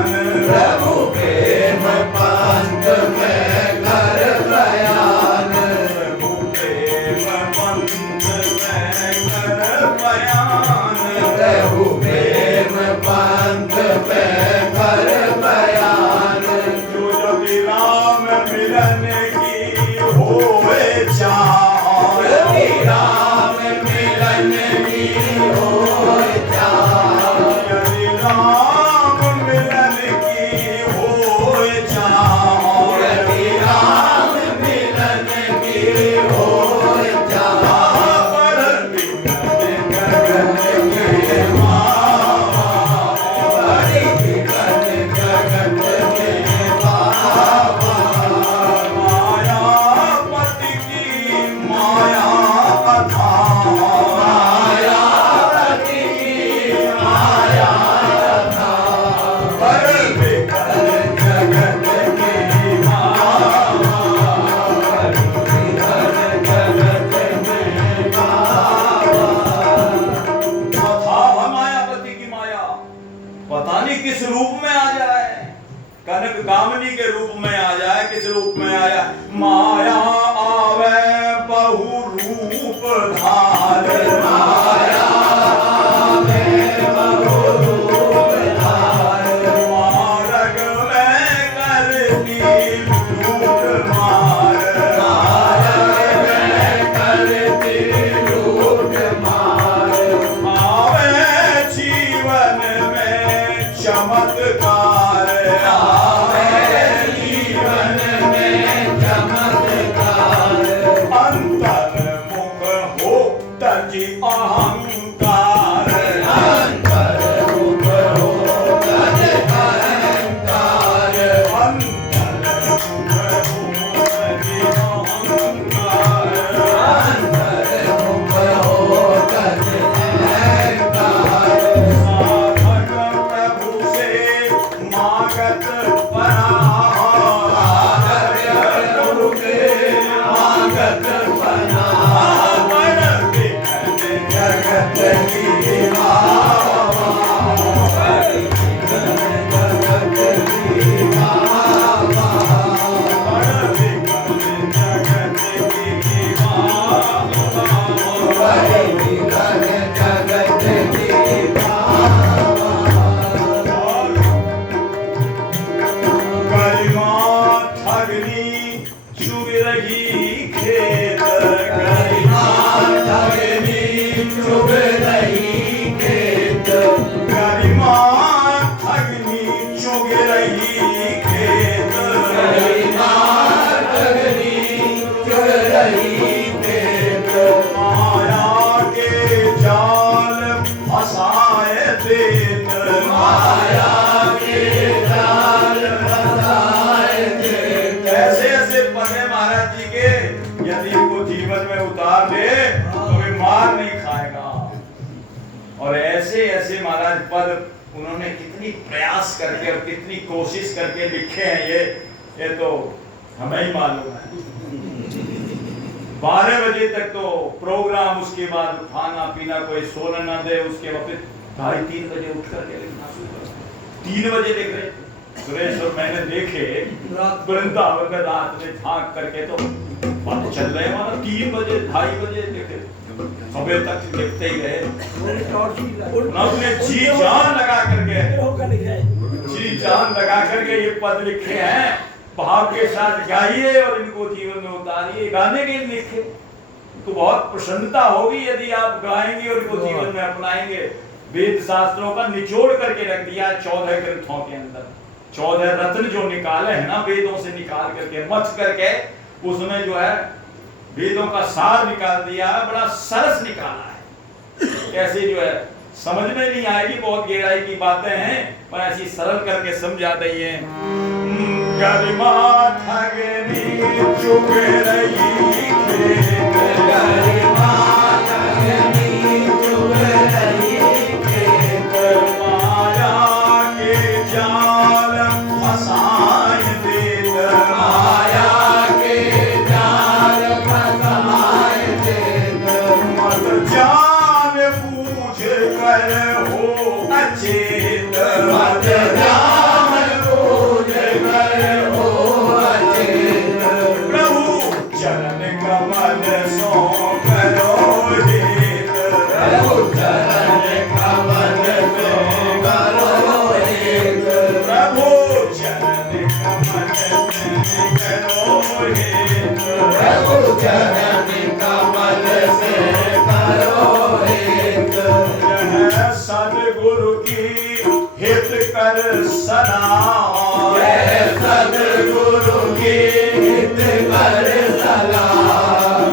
प्रभु प्रेम पंथ में कर बयान, प्रभु प्रेम पंथ में कर बयान, प्रभु प्रेम पंथ में कर बयान, जो जब राम मिलन की होए चाह, यदि राम मिलन की होए चाह, यदि राम मिलन की होए चाह, यदि राम मिलन की होए चाह, पर विघ्न जगत के बड़ी विघ्न जगत में बाबा, मायापति की माया अथाह, मायावती की माया था, पर विघ्न जगत के अथाह मायापति की माया पता नहीं किस रूप में आ जाए, कनक कामनी के रूप में आ जाए, किस रूप में आया। माया आवे बहु रूप धार, माया में बहु रूप धार, मार्ग में करती लूट मार, माया में करती लूट मार, आवे जीवन में चमत्कार, आवे जीवन में चमत्कार, अंतर्मुख हो तजी अहंकार, अंतर्मुख हो तज अहंकार, अंतर्मुख हो तजी अहंकार, अंतर्मुख हो तज अहंकार, साधक प्रभु से मागत पनाह, प्रभु के मागत पनाह, मन विघ्न जगत की मन विघ्न जगत की गरिमा ठगनी चुग रही खेत, गरिमा चुग रही खेत, गरिमा ठगनी चुग रही खेत, गरिमा ठगनी चुग रही खेत, माया के जाल फसाए देत, माया के जाल फसाए देत, ऐसे ऐसे पद महाराज जी के यदि इनको जीवन में उतार दे तो वे मार नहीं खाएगा। और ऐसे ऐसे महाराज पद उन्होंने कितने कितनी प्रयास करके और कितनी कोशिश करके लिखे हैं ये तो हमें ही मालूम है। 12 बजे तक तो प्रोग्राम, उसके बाद खाना पीना, कोई सोने ना दे, उसके बाद 2:30-3 बजे उठ करके लिखना शुरू कर। 3 बजे लिख रहे सुरेश और मैंने देखे वृंदावन में रात में झांक करके, तो बात चल रहे हैं 3 बजे 2:30 बजे लिखे, सुबह तक लिखते ही रहे। उन्होंने जी जान लगा करके ये पद लिखे हैं, भाव के साथ गाइए और इनको जीवन में उतारिए। गाने के लिखे तो बहुत प्रसन्नता होगी यदि आप गाएंगे और इनको जीवन में अपनाएंगे। वेद शास्त्रों का निचोड़ करके रख दिया 14 ग्रंथों के अंदर, 14 रत्न जो निकाले हैं ना वेदों से निकाल करके, मथ करके उसमें जो है वेदों का सार निकाल दिया है, बड़ा सरस निकाला है। कैसे जो है समझ में नहीं आएगी, बहुत गहराई की बातें हैं, पर ऐसी सरल करके समझा दइए। गरिमा ठगनी चुग रही खेत, गरिमा ठगनी चुग रही खेत, माया के जाल फसाए देत, माया के जाल फसाए देत, मत जान बूझ कर हो अचेत, मत जान बूझ कर हो अचेत, प्रभु चरण कमल सो करो हित, प्रभु चरण कमल सो करो हित, प्रभु चरण कमल से करो हित, प्रभु चरण कमल से करो हित। यह सद्गुरु की हित कर सलाह, यह सद्गुरु की हित कर सलाह,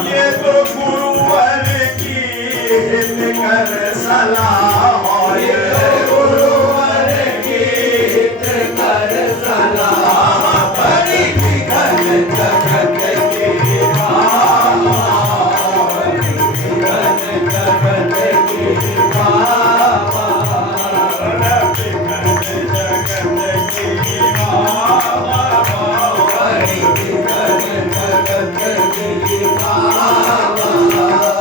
ये तो गुरुवर की हित कर सलाह, ये गुरुवर की हित कर सलाह, बड़ी विघन जगत की माँ, बड़ी विघन जगत की माँ, बड़ी विघन जगत की माँ, बड़ी विघन जगत की माँ।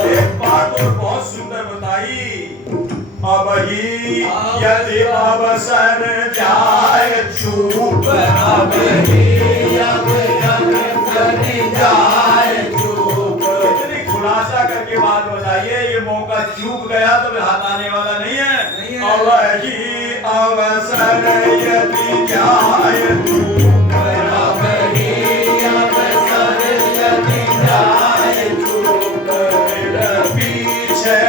एक बात और बहुत सुंदर बताई, अब ही यदि अवसर जाए चूक, अब ही अवसर जाए चूक, इतनी खुलासा करके बात बताइए, ये मौका चूक गया तो हाथ आने वाला नहीं है। अब ही अवसर यदि जाए चूक, अब ही अवसर यदि जाए चूक, फिर पीछे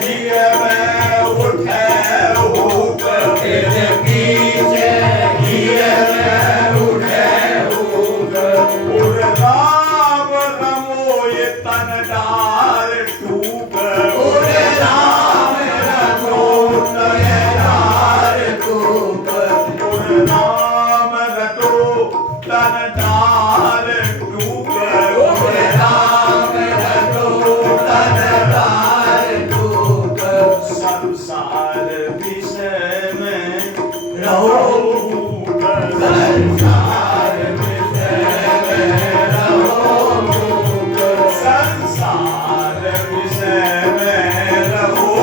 ही मैं उठे हुक, फिर पीछे ही मैं उठे हुक, उर राम रमोय तन डार टूक, उर राम रमो तन डार टूक, उर राम रटो तन डार टूक, उर राम रटो तन डार टूक, संसार विषय में रहो मूक, संसार विषय में रहो मूक, संसार विषय में रहो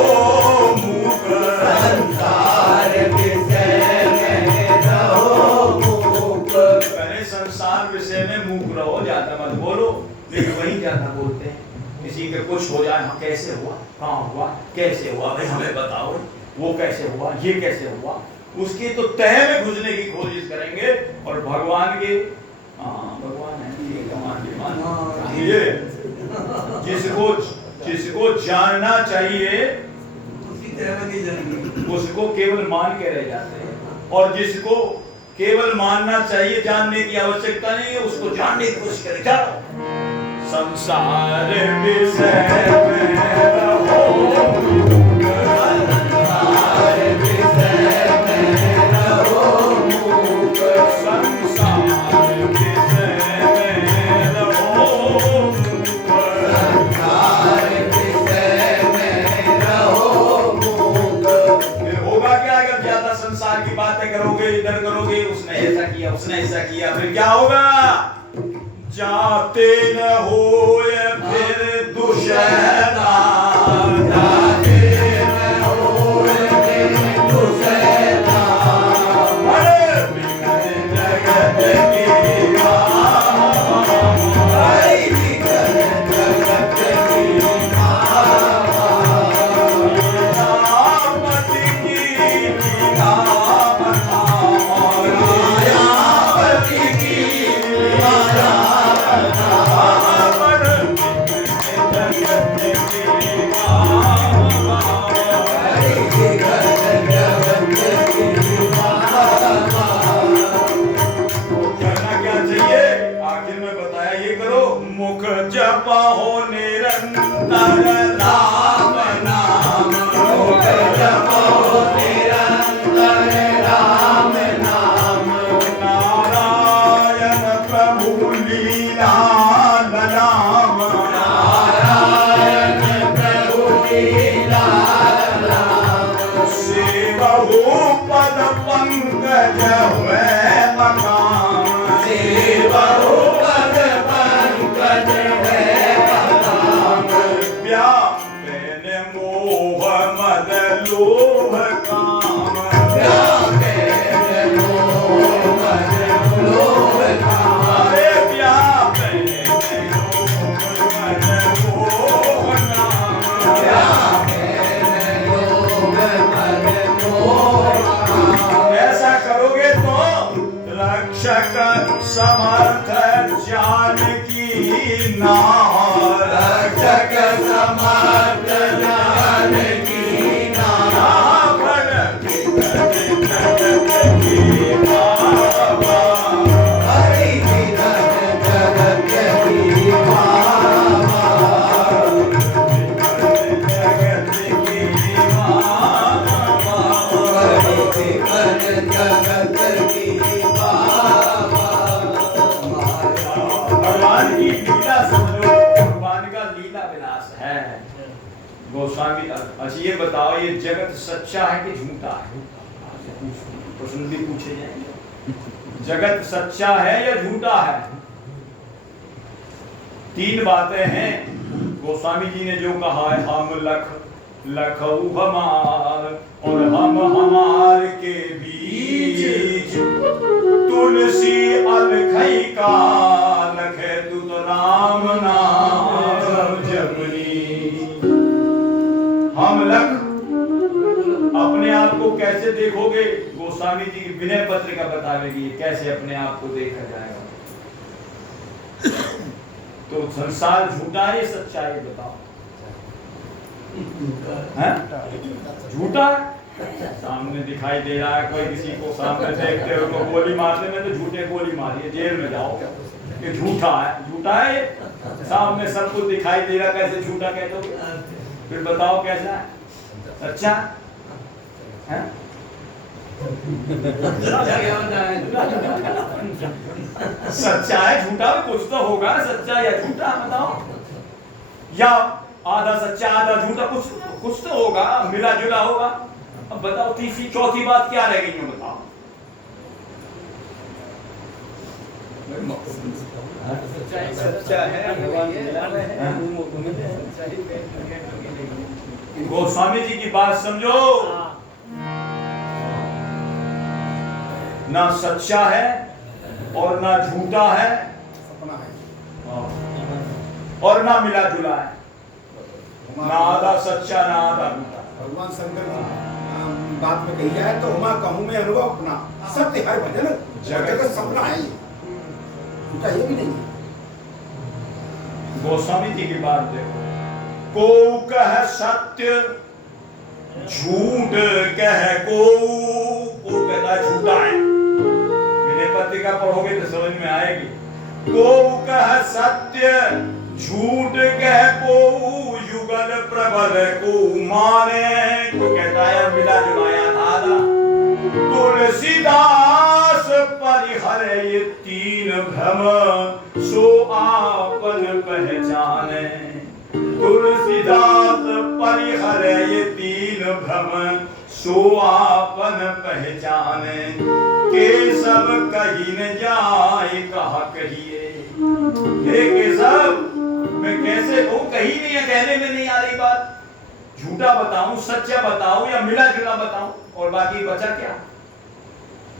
मूक, संसार विषय में रहो मूक। पहले संसार विषय में मूक रहो, ज्यादा मत बोलो, लेकिन वही ज्यादा बोलते हैं। किसी के कुछ हो जाए, हाँ कैसे हुआ, कहाँ हुआ, कैसे हुआ, भाई हमें बताओ, वो कैसे हुआ, ये कैसे हुआ, उसकी तो तह में घुसने की कोशिश करेंगे। और भगवान के भगवान है ये कमान ये जिसको जानना चाहिए उसको केवल मान के रह जाते हैं, और जिसको केवल मानना चाहिए, जानने की आवश्यकता नहीं है, उसको जानने की कोशिश करें। चलो संसार विषय में रहो, संसार विषय में रहो मूक, संसार विषय में रहो मूक, संसार विषय में रहो मूक। फिर होगा क्या अगर ज्यादा संसार की बातें जाते न होय फिर दुशैता जाते न होय फिर दुशैता बड़े बिगड़ जगत की माँ बड़ी बिगड़ जगत की मायावती की लीला बताओ मायावती की लीला बड़े बिगड़ जगत की माँ बड़ी बिगड़ जगत की करना क्या चाहिए आखिर में बताया ये करो मुख जपा हो निरंतर राम नाम मुख जपो निरंतर राम नाम नारायण प्रभु लीला नाम नारायण प्रभु लीला सेवहु पद पंकज हुए मकाम सेवहु पद पंकज है पदाम व्यापेन मोह मद लोभ काम व्यापेन मोह मद लोभ काम अरे व्यापेन मोह मद लोभ काम व्यापेन लोभ मद मोह काम ऐसा करोगे तो रक्षक समर्थ जानकी नार रक्षक समर्थ जानकी नाम हरि विधन जगत की मामा हरि विधन जगत की मामा भगवान की लीला समझो भगवान का लीला विलास है गोस्वामी अच्छा ये बताओ ये जगत सच्चा है कि झूठा है प्रश्न भी पूछे जाएंगे जगत सच्चा है या झूठा है तीन बातें हैं गोस्वामी जी ने जो कहा है हम लखऊ हमार और हम हमार के बीच तुलसी अलखई का लखे तुत राम नाम जपनी हम लख अपने आप को कैसे देखोगे गोस्वामी जी की विनय पत्रिका बतावेगी कैसे अपने आप को देखा जाएगा तो संसार झूठा है सच्चा है बताओ हैं? झूठा है सामने दिखाई दे रहा है कोई किसी को सामने देखते हो तो गोली मारने में तो झूठे गोली मारिए जेल में जाओ ये झूठा है ये सामने सब कुछ दिखाई दे रहा कैसे झूठा कहते हो फिर बताओ कैसा है सच्चा है सच्चा है झूठा में कुछ तो होगा सच्चा या झूठा बताओ या आधा सच्चा आधा झूठा कुछ तो होगा मिला जुला होगा अब बताओ तीसरी चौथी बात क्या रह गई है बताओ सच्चा है भगवान गोस्वामी जी की बात समझो ना सच्चा है और ना झूठा है सपना है और ना मिला जुला है ना आधा सच्चा ना आधा झूठा भगवान शंकर की बात में कही जाए तो हुमा कहूँ में अनुभव अपना सत्य है भजन जगत सपना है ये झूठा ये भी नहीं है गोस्वामी जी की बात देखो को कह सत्य झूठ कह को कहता है झूठा है विनय पत्रिका पढ़ोगे तो समझ में आएगी को कह सत्य झूठ कह को युगल प्रबल को माने को कहता है मिला जुलाया आधा तुलसीदास परिहर ये तीन भ्रम सो आपन पहचाने तुलसीदास परिहर ये तीन भ्रम सो आपन पहचाने के सब कही न जाए कहा कहिए हे केशव, मैं कैसे कहूं, कहीं नहीं है, कहने में नहीं आ रही बात। झूठा बताऊं, सच्चा बताऊं या मिला जुला बताऊं, और बाकी बचा क्या?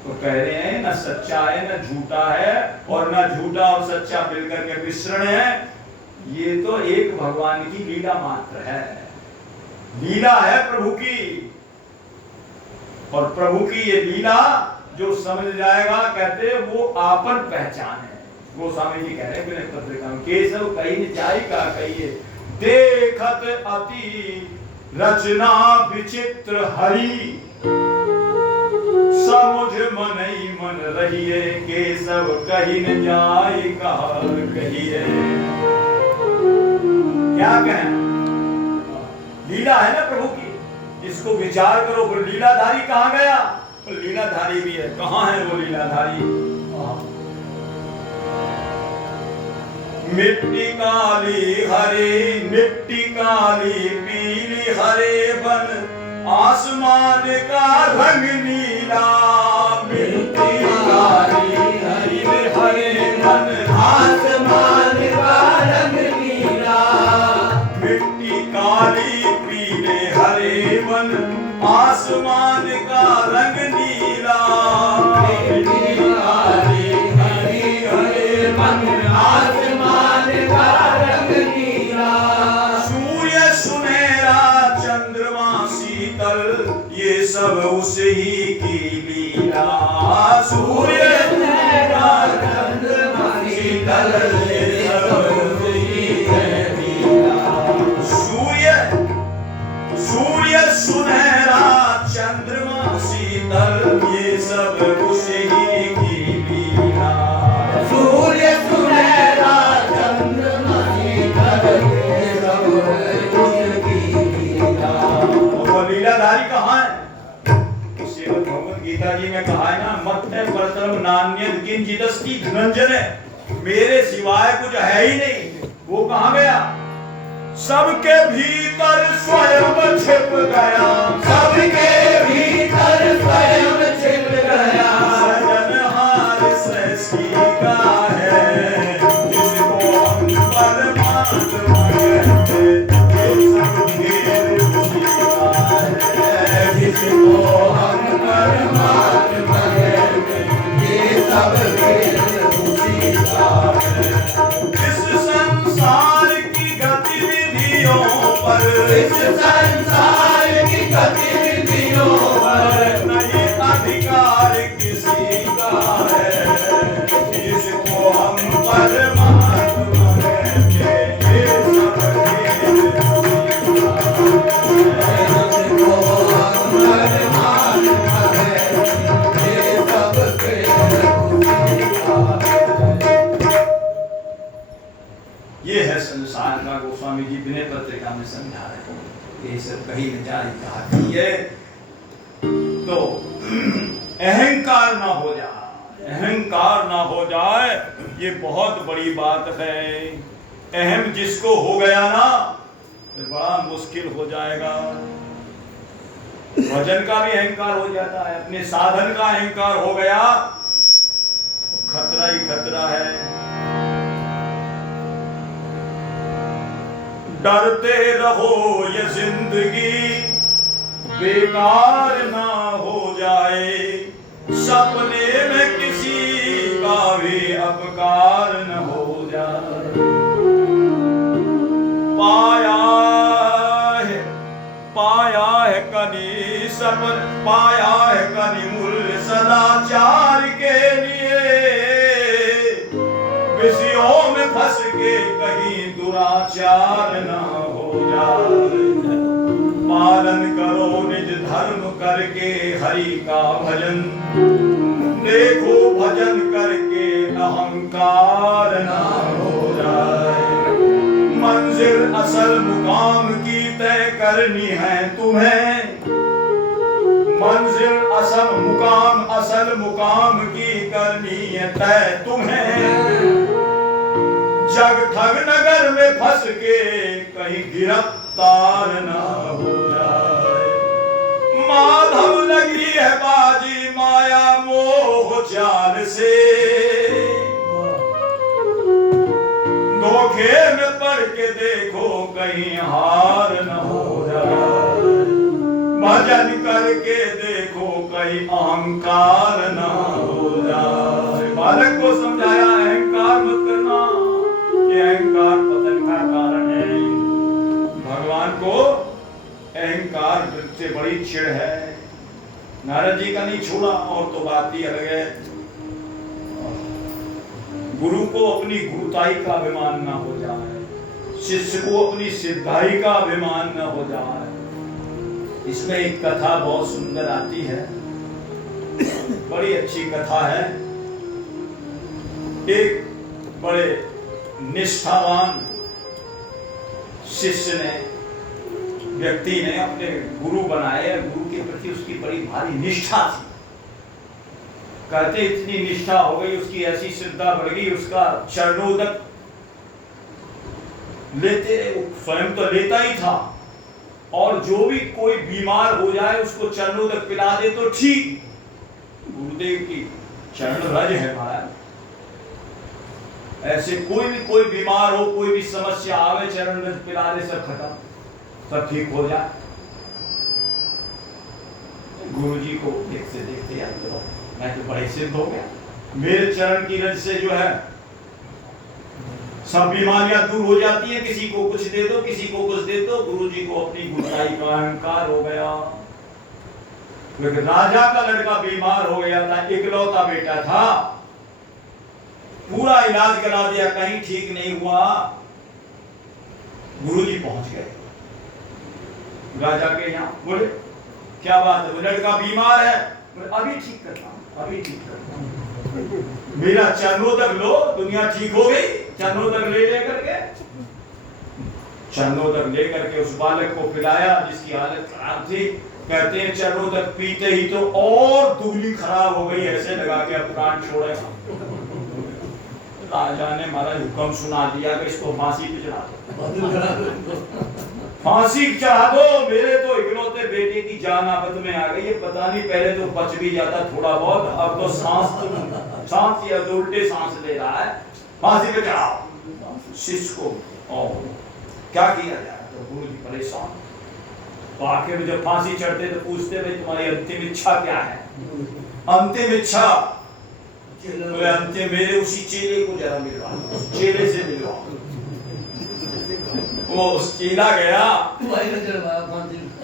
तो कह रहे हैं ना सच्चा है ना झूठा है, और ना झूठा और सच्चा मिलकर के मिश्रण है। ये तो एक भगवान की लीला मात्र है, लीला है प्रभु की। और प्रभु की ये लीला जो समझ जाएगा, कहते वो आपन पहचान है। गोस्वामी जी कह रहे हैं पत्रिका में, केशव कही जाई का कहिए, देखत अति रचना विचित्र हरि, समुझ मनई मन रहिए, केशव कही न जाए कहा कहिए। क्या कहें, लीला है ना प्रभु की, इसको विचार करो। वो लीलाधारी कहाँ गया? तो लीलाधारी भी है, कहाँ है वो लीलाधारी? मिट्टी काली हरे, मिट्टी काली पीली हरे बन, आसमान का रंग नीला। मिट्टी काली हरे बन, आसमान का रंग नीला। मिट्टी काली पीले हरे बन, आसमान का रंग नीला। मिट्टी काली हरे बन, आसमान का रंग नीला। सूर्य सुनहरा चंद्रमा शीतल, ये सब उसी की लीला। सूर्य सुनहरा चंद्रमा शीतल, ये सब उसी की लीला। सूर्य सुनहरा चंद्रमा शीतल, ये सब उसी की लीला। सूर्य सुनहरा चंद्रमा शीतल, ये सब उसकी लीला। वो लीलाधारी कहाँ है? श्रीमद् भगवद गीता जी में कहा है ना, मत्ते परतरम नान्यत् किंचिदस्ति धनंजय, मेरे सिवाय कुछ है ही नहीं। वो कहाँ गया? सबके भीतर स्वयं छिप गया, सबके भीतर स्वयं छिप गया। सजनहार से सीखा है, जिसको हम परमात्मा कहते, ये सब खेल उसी का है। जिसको हम परमात्मा कहते, ये सब खेल उसी का है। इस संसार की गतिविधियों पर, इस संसार की गतिविधियों पर नहीं अधिकार किसी का है, जिसको हम परमात्मा कहते, ये सब खेल उसी का है। जिसको हम परमात्मा कहते, ये सब खेल उसी का है। ये है संसार का, गोस्वामी जी विनय पत्रिका में समझा रहे हैं। ये सब कहीं न जाए कहा कि ये तो अहंकार ना हो जाए, अहंकार ना हो जाए, ये बहुत बड़ी बात है। अहम जिसको हो गया ना, तो बड़ा मुश्किल हो जाएगा। भजन का भी अहंकार हो जाता है, अपने साधन का अहंकार हो गया तो खतरा ही खतरा है। डरते रहो ये जिंदगी बेकार ना हो जाए, सपने में किसी का भी अपकार न हो जाए। पाया है कनी सपन, पाया है कनी मूल्य सदाचार के लिए, विषयों में फंस के कहीं दुराचार ना हो जाए। पालन करो निज धर्म करके हरि का भजन, देखो भजन करके अहंकार ना हो जाए। मंजिल असल मुकाम की तय करनी है तुम्हें, मंजिल असल मुकाम की करनी है तय तुम्हें। जग ठग नगर में फंस के कहीं गिरफ्तार ना हो जाए। माधव लगी है बाजी माया मोह चाल से, धोखे में पड़ के देखो कहीं हार न हो जाए, भजन करके देखो कहीं अहंकार न हो जाए। बालक को समझाया अहंकार मत करना, ये अहंकार पतन का कारण है। भगवान को अहंकार से बड़ी चिढ़ है। नारद जी का नहीं छोड़ा, और तो बात ही अलग है। गुरु को अपनी गुरुताई का अभिमान ना हो जाए, शिष्य को अपनी सिद्धाई का अभिमान ना हो जाए। इसमें एक कथा बहुत सुंदर आती है, बड़ी अच्छी कथा है। एक बड़े निष्ठावान शिष्य ने, व्यक्ति ने अपने गुरु बनाए, गुरु के प्रति उसकी बड़ी भारी निष्ठा थी। कहते इतनी निष्ठा हो गई, उसकी ऐसी श्रद्धा बढ़ गई, उसका चरणोदक लेते, स्वयं तो लेता ही था, और जो भी कोई बीमार हो जाए उसको चरणोदक पिला दे तो ठीक। गुरुदेव की चरण रज है महाराज। ऐसे कोई बीमार हो, कोई भी समस्या आवे, चरण रज पिला दे, सब खत्म, सब ठीक हो जाए। गुरु जी को देखते देखते यार तो मैं तो बड़े सिद्ध हो गया, मेरे चरण की रज से जो है सब बीमारियां दूर हो जाती है। किसी को कुछ दे दो, किसी को कुछ दे दो। गुरु जी को अपनी गुरुताई का अहंकार हो गया। क्योंकि राजा का लड़का बीमार हो गया था, इकलौता बेटा था, पूरा इलाज करा दिया, कहीं ठीक नहीं हुआ। गुरु जी पहुंच गए राजा के यहाँ, बोले क्या बात है? लड़का बीमार है, अभी ठीक करता हूं, अभी ठीक करता हूं, मेरा चरणोदक लो, दुनिया ठीक हो गई। चरणोदक ले करके चरणोदक लेकर के उस बालक को पिलाया जिसकी हालत खराब थी। कहते हैं चरणोदक पीते ही तो और दुगनी खराब हो गई, ऐसे लगा के अब प्राण छोड़ेगा। राजा ने महाराज हुक्म सुना दिया कि इसको फांसी पे चढ़ा दो, फांसी चढ़ा दो। मेरे तो इकलौते बेटे की जान आफत में आ गई है, पता नहीं पहले तो बच भी जाता थोड़ा बहुत, अब तो सांस या तो उल्टे सांस ले रहा है। फांसी पे चढ़ाओ शिष्य को। और क्या किया जाए? तो गुरु जी परेशान। तो आखिर में जब फांसी चढ़ते तो पूछते भाई तुम्हारी अंतिम इच्छा क्या है? अंतिम इच्छा बोले अंतिम मेरे उसी चेले को जरा मिलवा, चेले से मिलवा। वो चेला गया,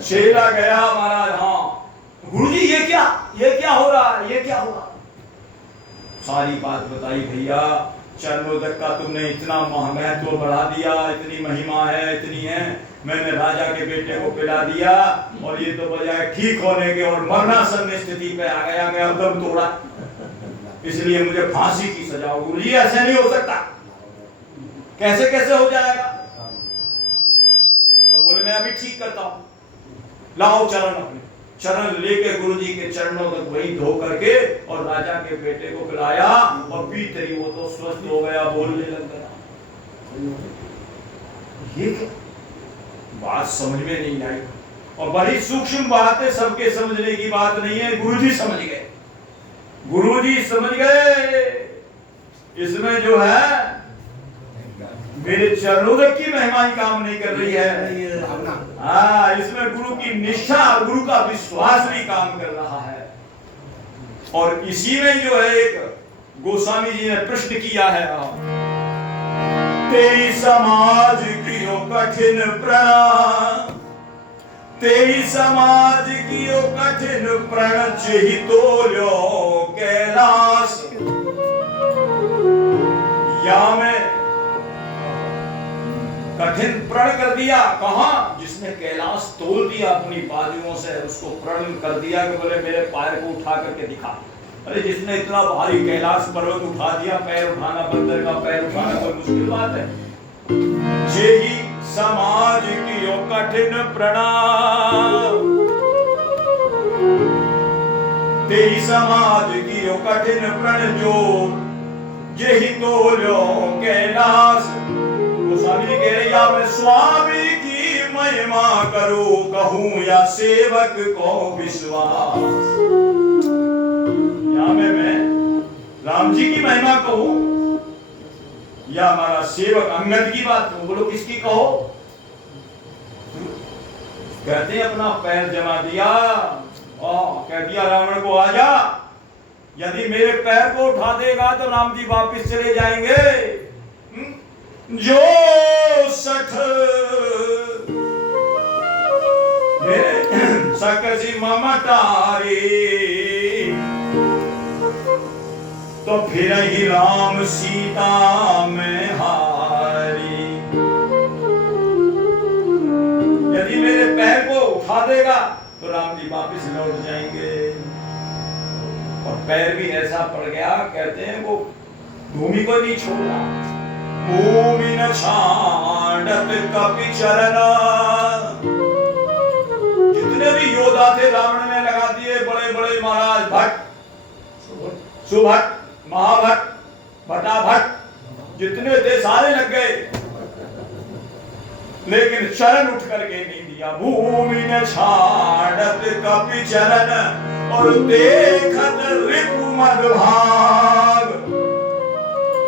चेला गया महाराज। हाँ गुरुजी ये क्या हो रहा है, ये क्या हो रहा? सारी बात बताई। भैया चरणोदक का तुमने इतना महत्व बढ़ा दिया, इतनी महिमा है, इतनी है, मैंने राजा के बेटे को पिला दिया और ये तो बजाय ठीक होने के और मरणासन स्थिति पे आ गया, मैं दम तोड़ा, इसलिए मुझे फांसी की सजा हो। गुरुजी ऐसे नहीं हो सकता, कैसे कैसे हो जाएगा? तो बोले मैं अभी ठीक करता हूं, लाओ चरण अपने। चरण लेके गुरुजी के चरणों तक वही धो करके और राजा के बेटे को पिलाया और पीते ही वो तो स्वस्थ हो गया, बोलने लग गया। ये क्या बात समझ में नहीं आई। और बड़ी सूक्ष्म बात है, सबके समझने की बात नहीं है। गुरुजी समझ गए, गुरुजी समझ गए। इसमें जो है मेरे चरणोदक की महिमा ही काम नहीं कर रही है। हाँ, इसमें गुरु की निष्ठा और गुरु का विश्वास भी काम कर रहा है। और इसी में जो है एक गोस्वामी जी ने प्रश्न किया है, तेरी समाज की ओ कठिन प्रण, तेरी समाज की ओ कठिन प्रण चहि तोलो कैलाश। या में कठिन प्रण कर दिया, कहा जिसने कैलाश तोल दिया अपनी बाजुओं से, उसको प्रण कर दिया कि बोले मेरे पैर को उठा करके दिखा। अरे जिसने इतना भारी कैलाश पर्वत उठा दिया, पैर उठाना, बंदर का पैर उठाना कोई मुश्किल बात है। जेहि समाज की ओ कठिन प्रणाम, तेरी समाज की ओ कठिन प्रण जो जेहि तोलो कैलाश। गोस्वामी कह रहे या मैं स्वामी की महिमा करूं कहूं या सेवक को विश्वास। या मैं राम जी की महिमा कहूं या हमारा सेवक अंगद की बात कहो। बोलो किसकी कहो? कहते हैं अपना पैर जमा दिया और कह दिया रावण को आ जा, यदि मेरे पैर को उठा देगा तो राम जी वापिस चले जाएंगे। जो सठ सकसी ममतारी तो फिर ही राम सीता में हारी। यदि मेरे पैर को उठा देगा तो राम जी वापिस लौट जाएंगे। और पैर भी ऐसा पड़ गया, कहते हैं वो भूमि को नहीं छोड़ा। भूमि न छाड़त कपि चरण, जितने भी योद्धा थे रावण ने लगा दिए, बड़े बड़े महाराज भट्ट, सुभट्ट, महाभट्ट, भट्टाभट्ट, जितने थे सारे लग गए, लेकिन चरण उठ करके नहीं दिया। भूमि न छाड़त कपि चरण और देखत रिपु मदभाग।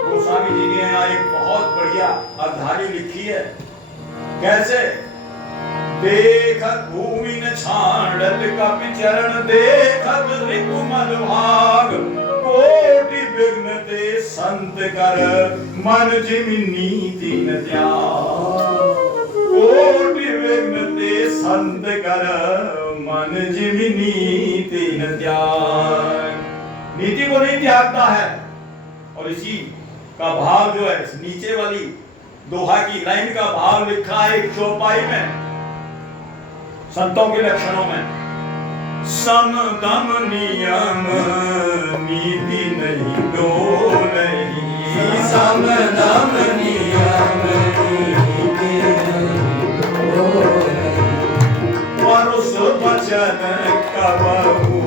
गोस्वामी जी ने यहाँ एक बहुत बढ़िया अवधारी लिखी है। कैसे? देखत भूमि न छाड़त कपि चरण, देखत रिपु मदभाग, कोटि विघ्न ते संत कर, मन जिमि नीति न त्याग। कोटि विघ्न ते संत कर, मन जिमि नीति न त्याग। नीति को नहीं त्यागता है। और इसी का भाव जो है नीचे वाली दोहा की लाइन का भाव लिखा है एक चौपाई में, संतों के लक्षणों में। सम दम नियम नीति नहीं डोलही, सम दम नियम नीति नहीं डोलही, परुष वचन कबहू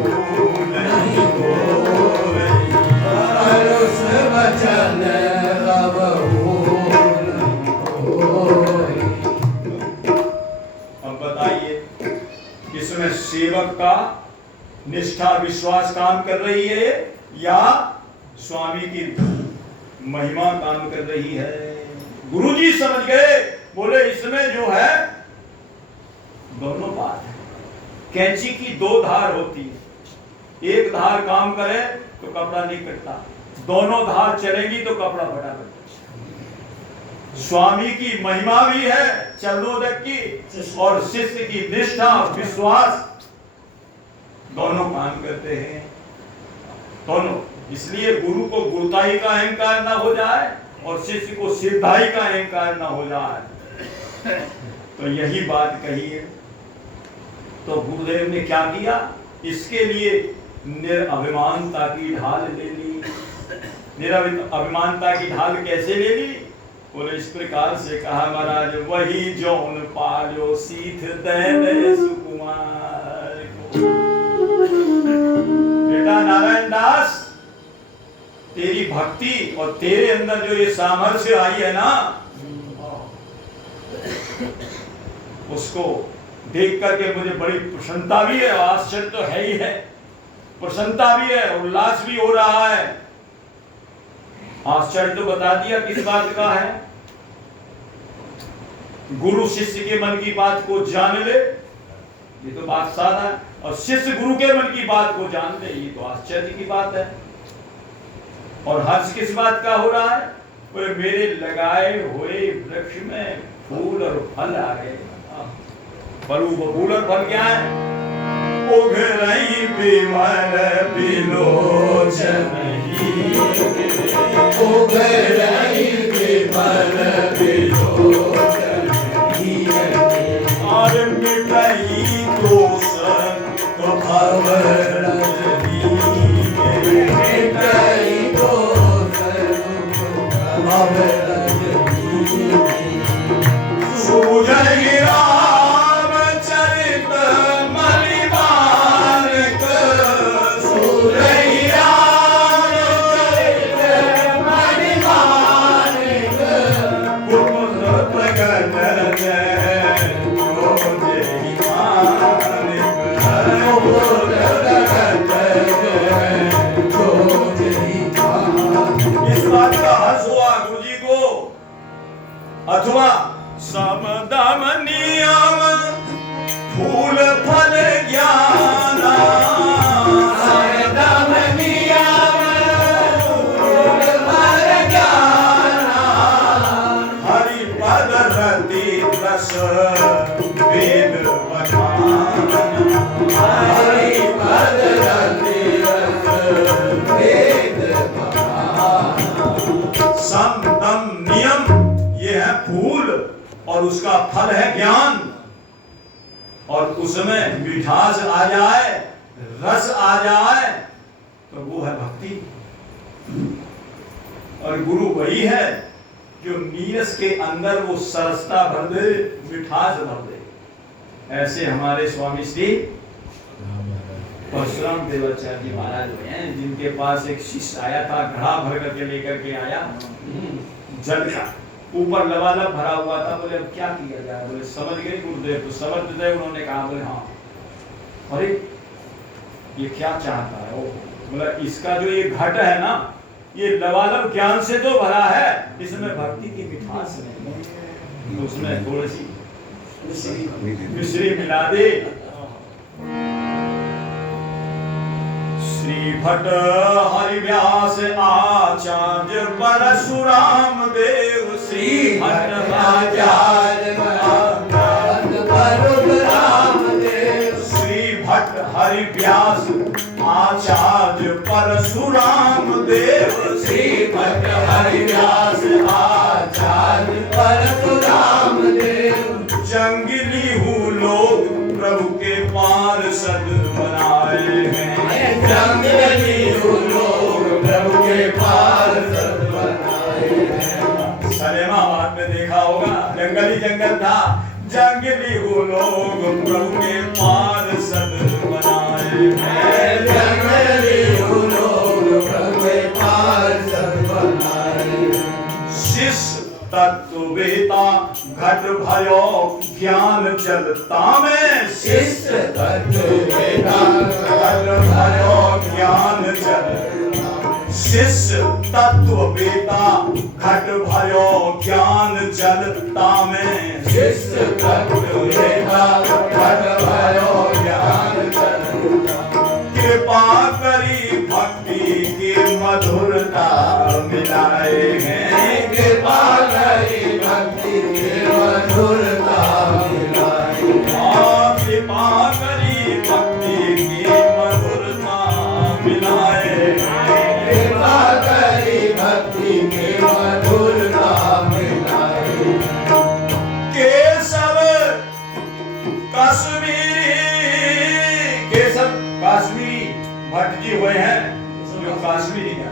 नहीं बोलही, परुष वचन कबहू नहीं बोलही। अब बताइए इसमें सेवक का निष्ठा विश्वास काम कर रही है या स्वामी की महिमा काम कर रही है? गुरुजी समझ गए, बोले इसमें जो है दोनों बात है। कैंची की दो धार होती है, एक धार काम करे तो कपड़ा नहीं कटता, दोनों धार चलेगी तो कपड़ा बड़ा कटता। स्वामी की महिमा भी है चरणों तक की, और शिष्य की निष्ठा विश्वास दोनों काम करते हैं, दोनों। इसलिए गुरु को गुरुताई का अहंकार ना हो जाए और शिष्य को सिद्धाई का अहंकार ना हो जाए। तो यही बात कही है। तो गुरुदेव ने क्या किया? इसके लिए निरअभिमानता की ढाल ले ली। निरअभिमानता की ढाल कैसे ले ली? बोले इस प्रकार से कहा महाराज, वही जौन पालो सीथ दे सुकुमार को। बेटा नारायण दास, तेरी भक्ति और तेरे अंदर जो ये सामर्थ्य आई है ना, उसको देख करके मुझे बड़ी प्रसन्नता भी है, आश्चर्य तो है ही है, प्रसन्नता भी है, उल्लास भी हो रहा है। आश्चर्य तो बता दिया किस बात का है। गुरु शिष्य के मन की बात को जान ले, ये तो बात सादा है, और शिष्य गुरु के मन की बात को जान ले, ये तो आश्चर्य की बात है। और हर्ष किस बात का हो रहा है? बोले मेरे लगाए हुए वृक्ष में फूल और फल आ गए। फल और फल क्या है? उघरई बिमल बिलोचन ही, उघरई बिमल बिलोचन ही, और मिटई दोषन तो भव रजनी, मिटई दोषन तो भव रजनी, सूझई इस बात का हर्ष हुआ गुरुजी को अथवा सम दम नियम फूल फल ज्ञान समदम नियम फूल फल ज्ञान हरि पद रति रस वेद बखान हरि पद रति रस वेद बखान सम दम नियम ये है फूल और उसका फल है ज्ञान और उसमें मिठास आ जाए रस आ जाए तो वो है भक्ति। और गुरु वही है जो नीरस के अंदर वो सरसता भर दे मिठास भर दे। ऐसे हमारे स्वामी श्री परशुराम देवाचार्य जी महाराज हुए हैं जिनके पास एक शिष्य आया था घड़ा भर करके लेकर के आया जल का ऊपर लबालब भरा हुआ था। बोले अब क्या किया जाए? बोले समझ गए गुरुदेव? तो समझ गए। उन्होंने कहा बोले हाँ। अरे ये क्या चाहता है? वो बोला इसका जो ये घट है ना ये लबालब ज्ञान से तो भरा है, इसमें भक्ति की मिठास नहीं है, तो उसमें थोड़ी सी मिश्री मिला दे। श्री भट्ट हरिव्यास आचार्य परशुराम देव श्री भट्ट आचार्य परशुराम देव श्री भट्ट हरिव्यास आचार्य परशुराम देव श्री भट्ट हरिव्यास आचार्य परशुराम देव जंगली हूँ लोग प्रभु के पार्षद बनाए हैं। जंगली हूँ लोग प्रभु के पार्षद बनाए हैं। सलेमाबाद में देखा होगा जंगली जंगल था, जंगली हूँ लोग प्रभु के पार्षद बनाए हैं। जंगली हूँ लोग प्रभु के पार्षद बनाए हैं। शिष्य तत्ववेता घट भयो ज्ञान चलता में शिष्य तत्ववेता घट भयो ज्ञान चलता। शिष्य तत्ववेता घट भयो ज्ञान चलता में शिष्य तत्ववेता घट भयो ज्ञान चलता। कृपा करी भक्ति की मधुरता मिलाए हैं। कृपा करी भक्ति की मधुरता मिलाए हैं। कृपा करी भक्ति की मधुरता मिलाए हैं। कृपा करी भक्ति की मधुरता मिलाए हैं। केशव कश्मीरी केशव काश्मीरी भट्ट जी हुए हैं जो काश्मीरी है।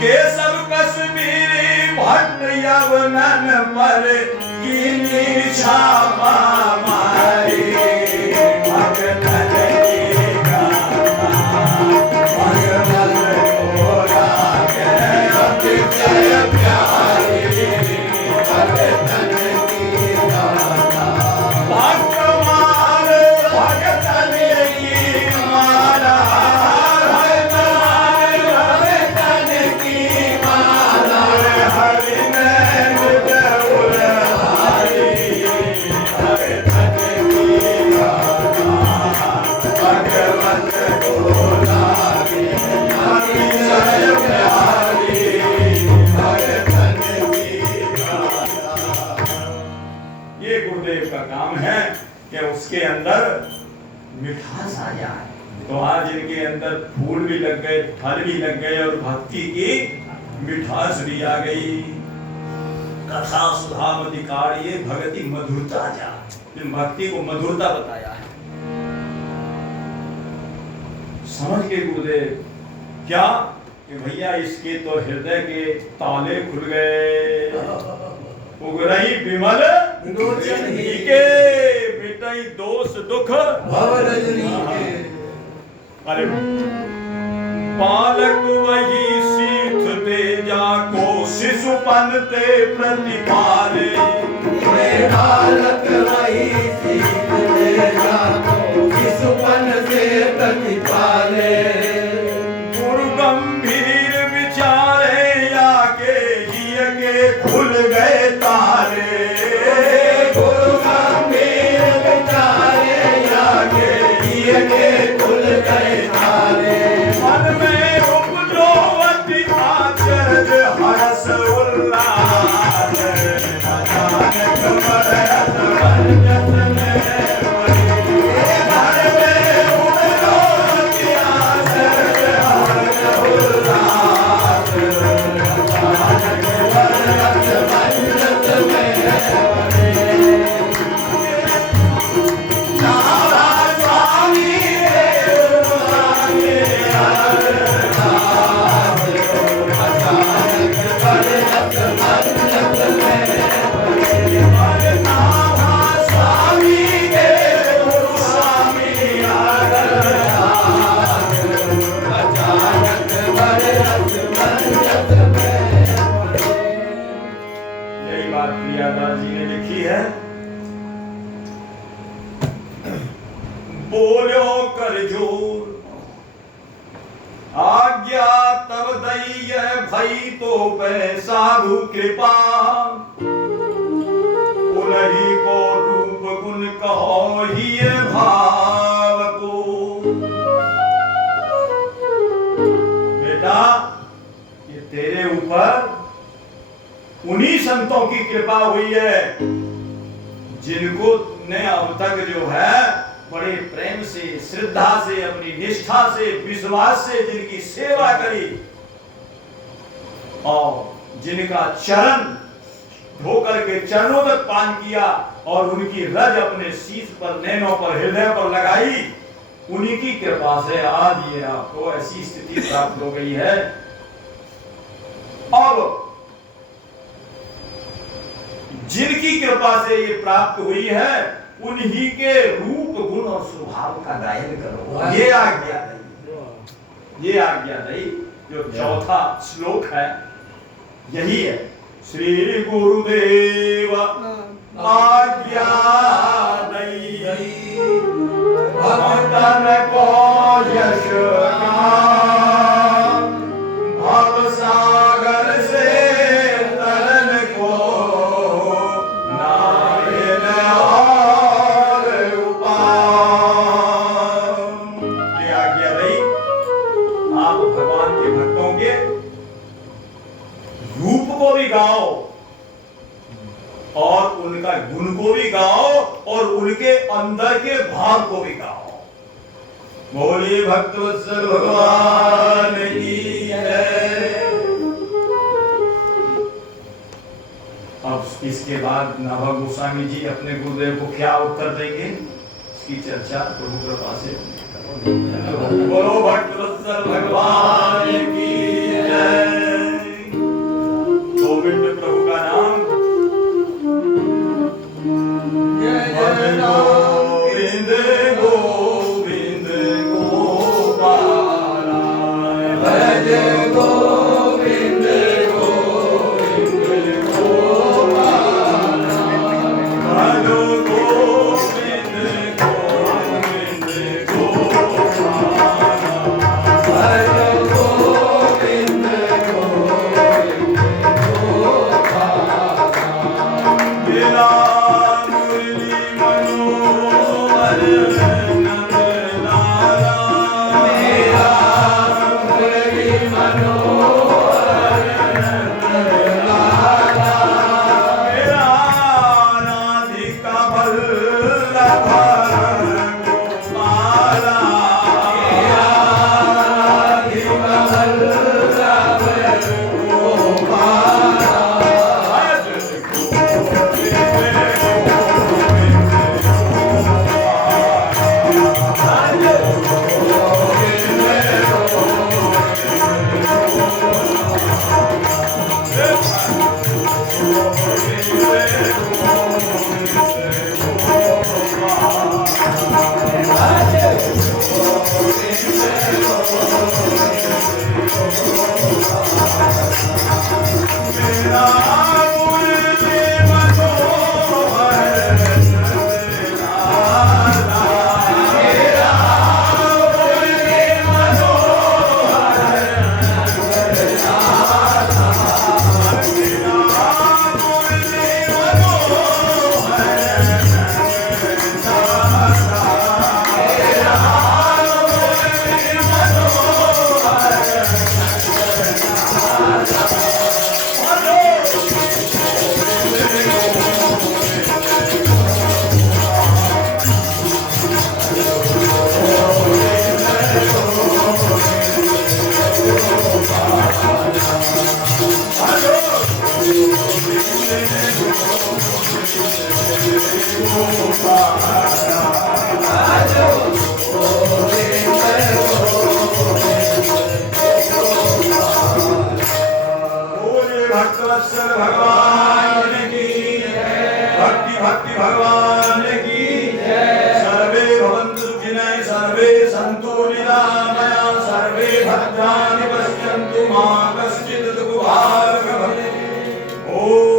केशव कश्मीरी भट्ट यवनन पर कीनी छापा मारी भगतन की गाथा भगतन को लागे जय प्यारी भगतन की गाथा। भगवान भगतन की माला भगतन की माला हरि नैन देउल हरि भगतन की गाथा भगवत को लागे अतिशय प्यारी भगतन की गाथा। ये गुरुदेव का काम है कि उसके अंदर मिठास आ जाए। तो आज इनके अंदर फूल भी लग गए, फल भी लग गए और भक्ति की मिठास भी आ गई। कथा सुधा मधिकारिये भगति मधुरता जा, इन भक्ति को मधुरता बताया है। समझ के गुरुदेव क्या कि भैया इसके तो हृदय के ताले खुल गए। उगरही विमल लोचन ही के मिटई दोष दुख भव रजनी के। अरे बालक वही सीथ दे जाको शिशुपन ते प्रतिपाले। बालक वही सीख दे जाको शिशुपन से प्रतिपाले। गुरु गंभीर विचारे आके जिय के खुल गए ताले। गुरु गंभीर विचारे आगे ये के खुल गए तारे मन में उपजो अति आचरज हर्ष उल्लास अचानक बरस बरजत में मन में उपजो अति आचरज हर्ष उल्लास अचानक बरस बरजत में नारा स्वामी यही बात प्रियादास जी ने लिखी है। बोलो कर जोर आज्ञा तब दई है भई तो पे साधु कृपा उन्हीं को रूप गुण कहो ही भाव को। बेटा ये तेरे ऊपर उन्हीं संतों की कृपा हुई है जिनको ने अब तक जो है बड़े प्रेम से श्रद्धा से अपनी निष्ठा से विश्वास से जिनकी सेवा करी और जिनका चरण धोकर के चरणों तक पान किया और उनकी रज अपने शीश पर नैनों पर हृदय पर लगाई, उन्हीं की कृपा से आज ये आपको ऐसी स्थिति प्राप्त हो गई है। अब जिनकी कृपा से ये प्राप्त हुई है उन्हीं के रूप गुण और स्वभाव का गायन करो। ये आज्ञा दी जो चौथा श्लोक है यही है। श्री गुरुदेव आज्ञा दई भक्तन को यश भव सागर से तरन को नारियल और उपाय। ये आज्ञा रही आप भगवान के भक्तों के रूप को भी गाओ और उनका गुण को भी गाओ और उनके अंदर के भाव को भी गाओ। बोलिए भक्तवत्सल भगवान की जय। अब इसके बाद नाभा गोस्वामी जी अपने गुरुदेव को क्या उत्तर देंगे इसकी चर्चा प्रभु कृपा से। बोलो भक्तवत्सल भगवान की जय। गोविंद प्रभु का नाम गोविंद गोविंद गोपाल भज गोविंद गोविंद गोपाल भजो गोविंद गोविंद गोपाल भज गोविंद भक्तवत्सल भगवान की भक्ति भक्ति भगवान की सर्वे भवन्तु सुखिनः सर्वे सन्तु निरामया सर्वे भद्राणि पश्यन्तु मा कश्चित् दुःखभाग् भवेत्। ओम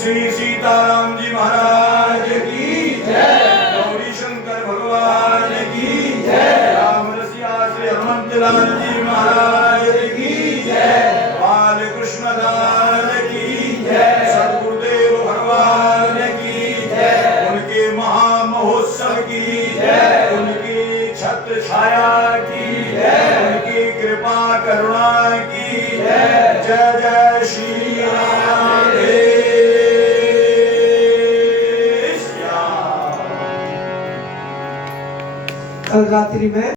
श्री सीताराम जी महाराज की जय, गौरी शंकर भगवान की जय, राम रसिया श्री हनुमंतलाल जी महाराज की जय, बाल कृष्ण लाल की जय, सद्गुरुदेव भगवान की जय, उनके महामहोत्सव की जय, उनकी छत्र छाया की जय, उनकी कृपा करुणा की जय। जय जय श्री राधे श्याम। कल रात्रि में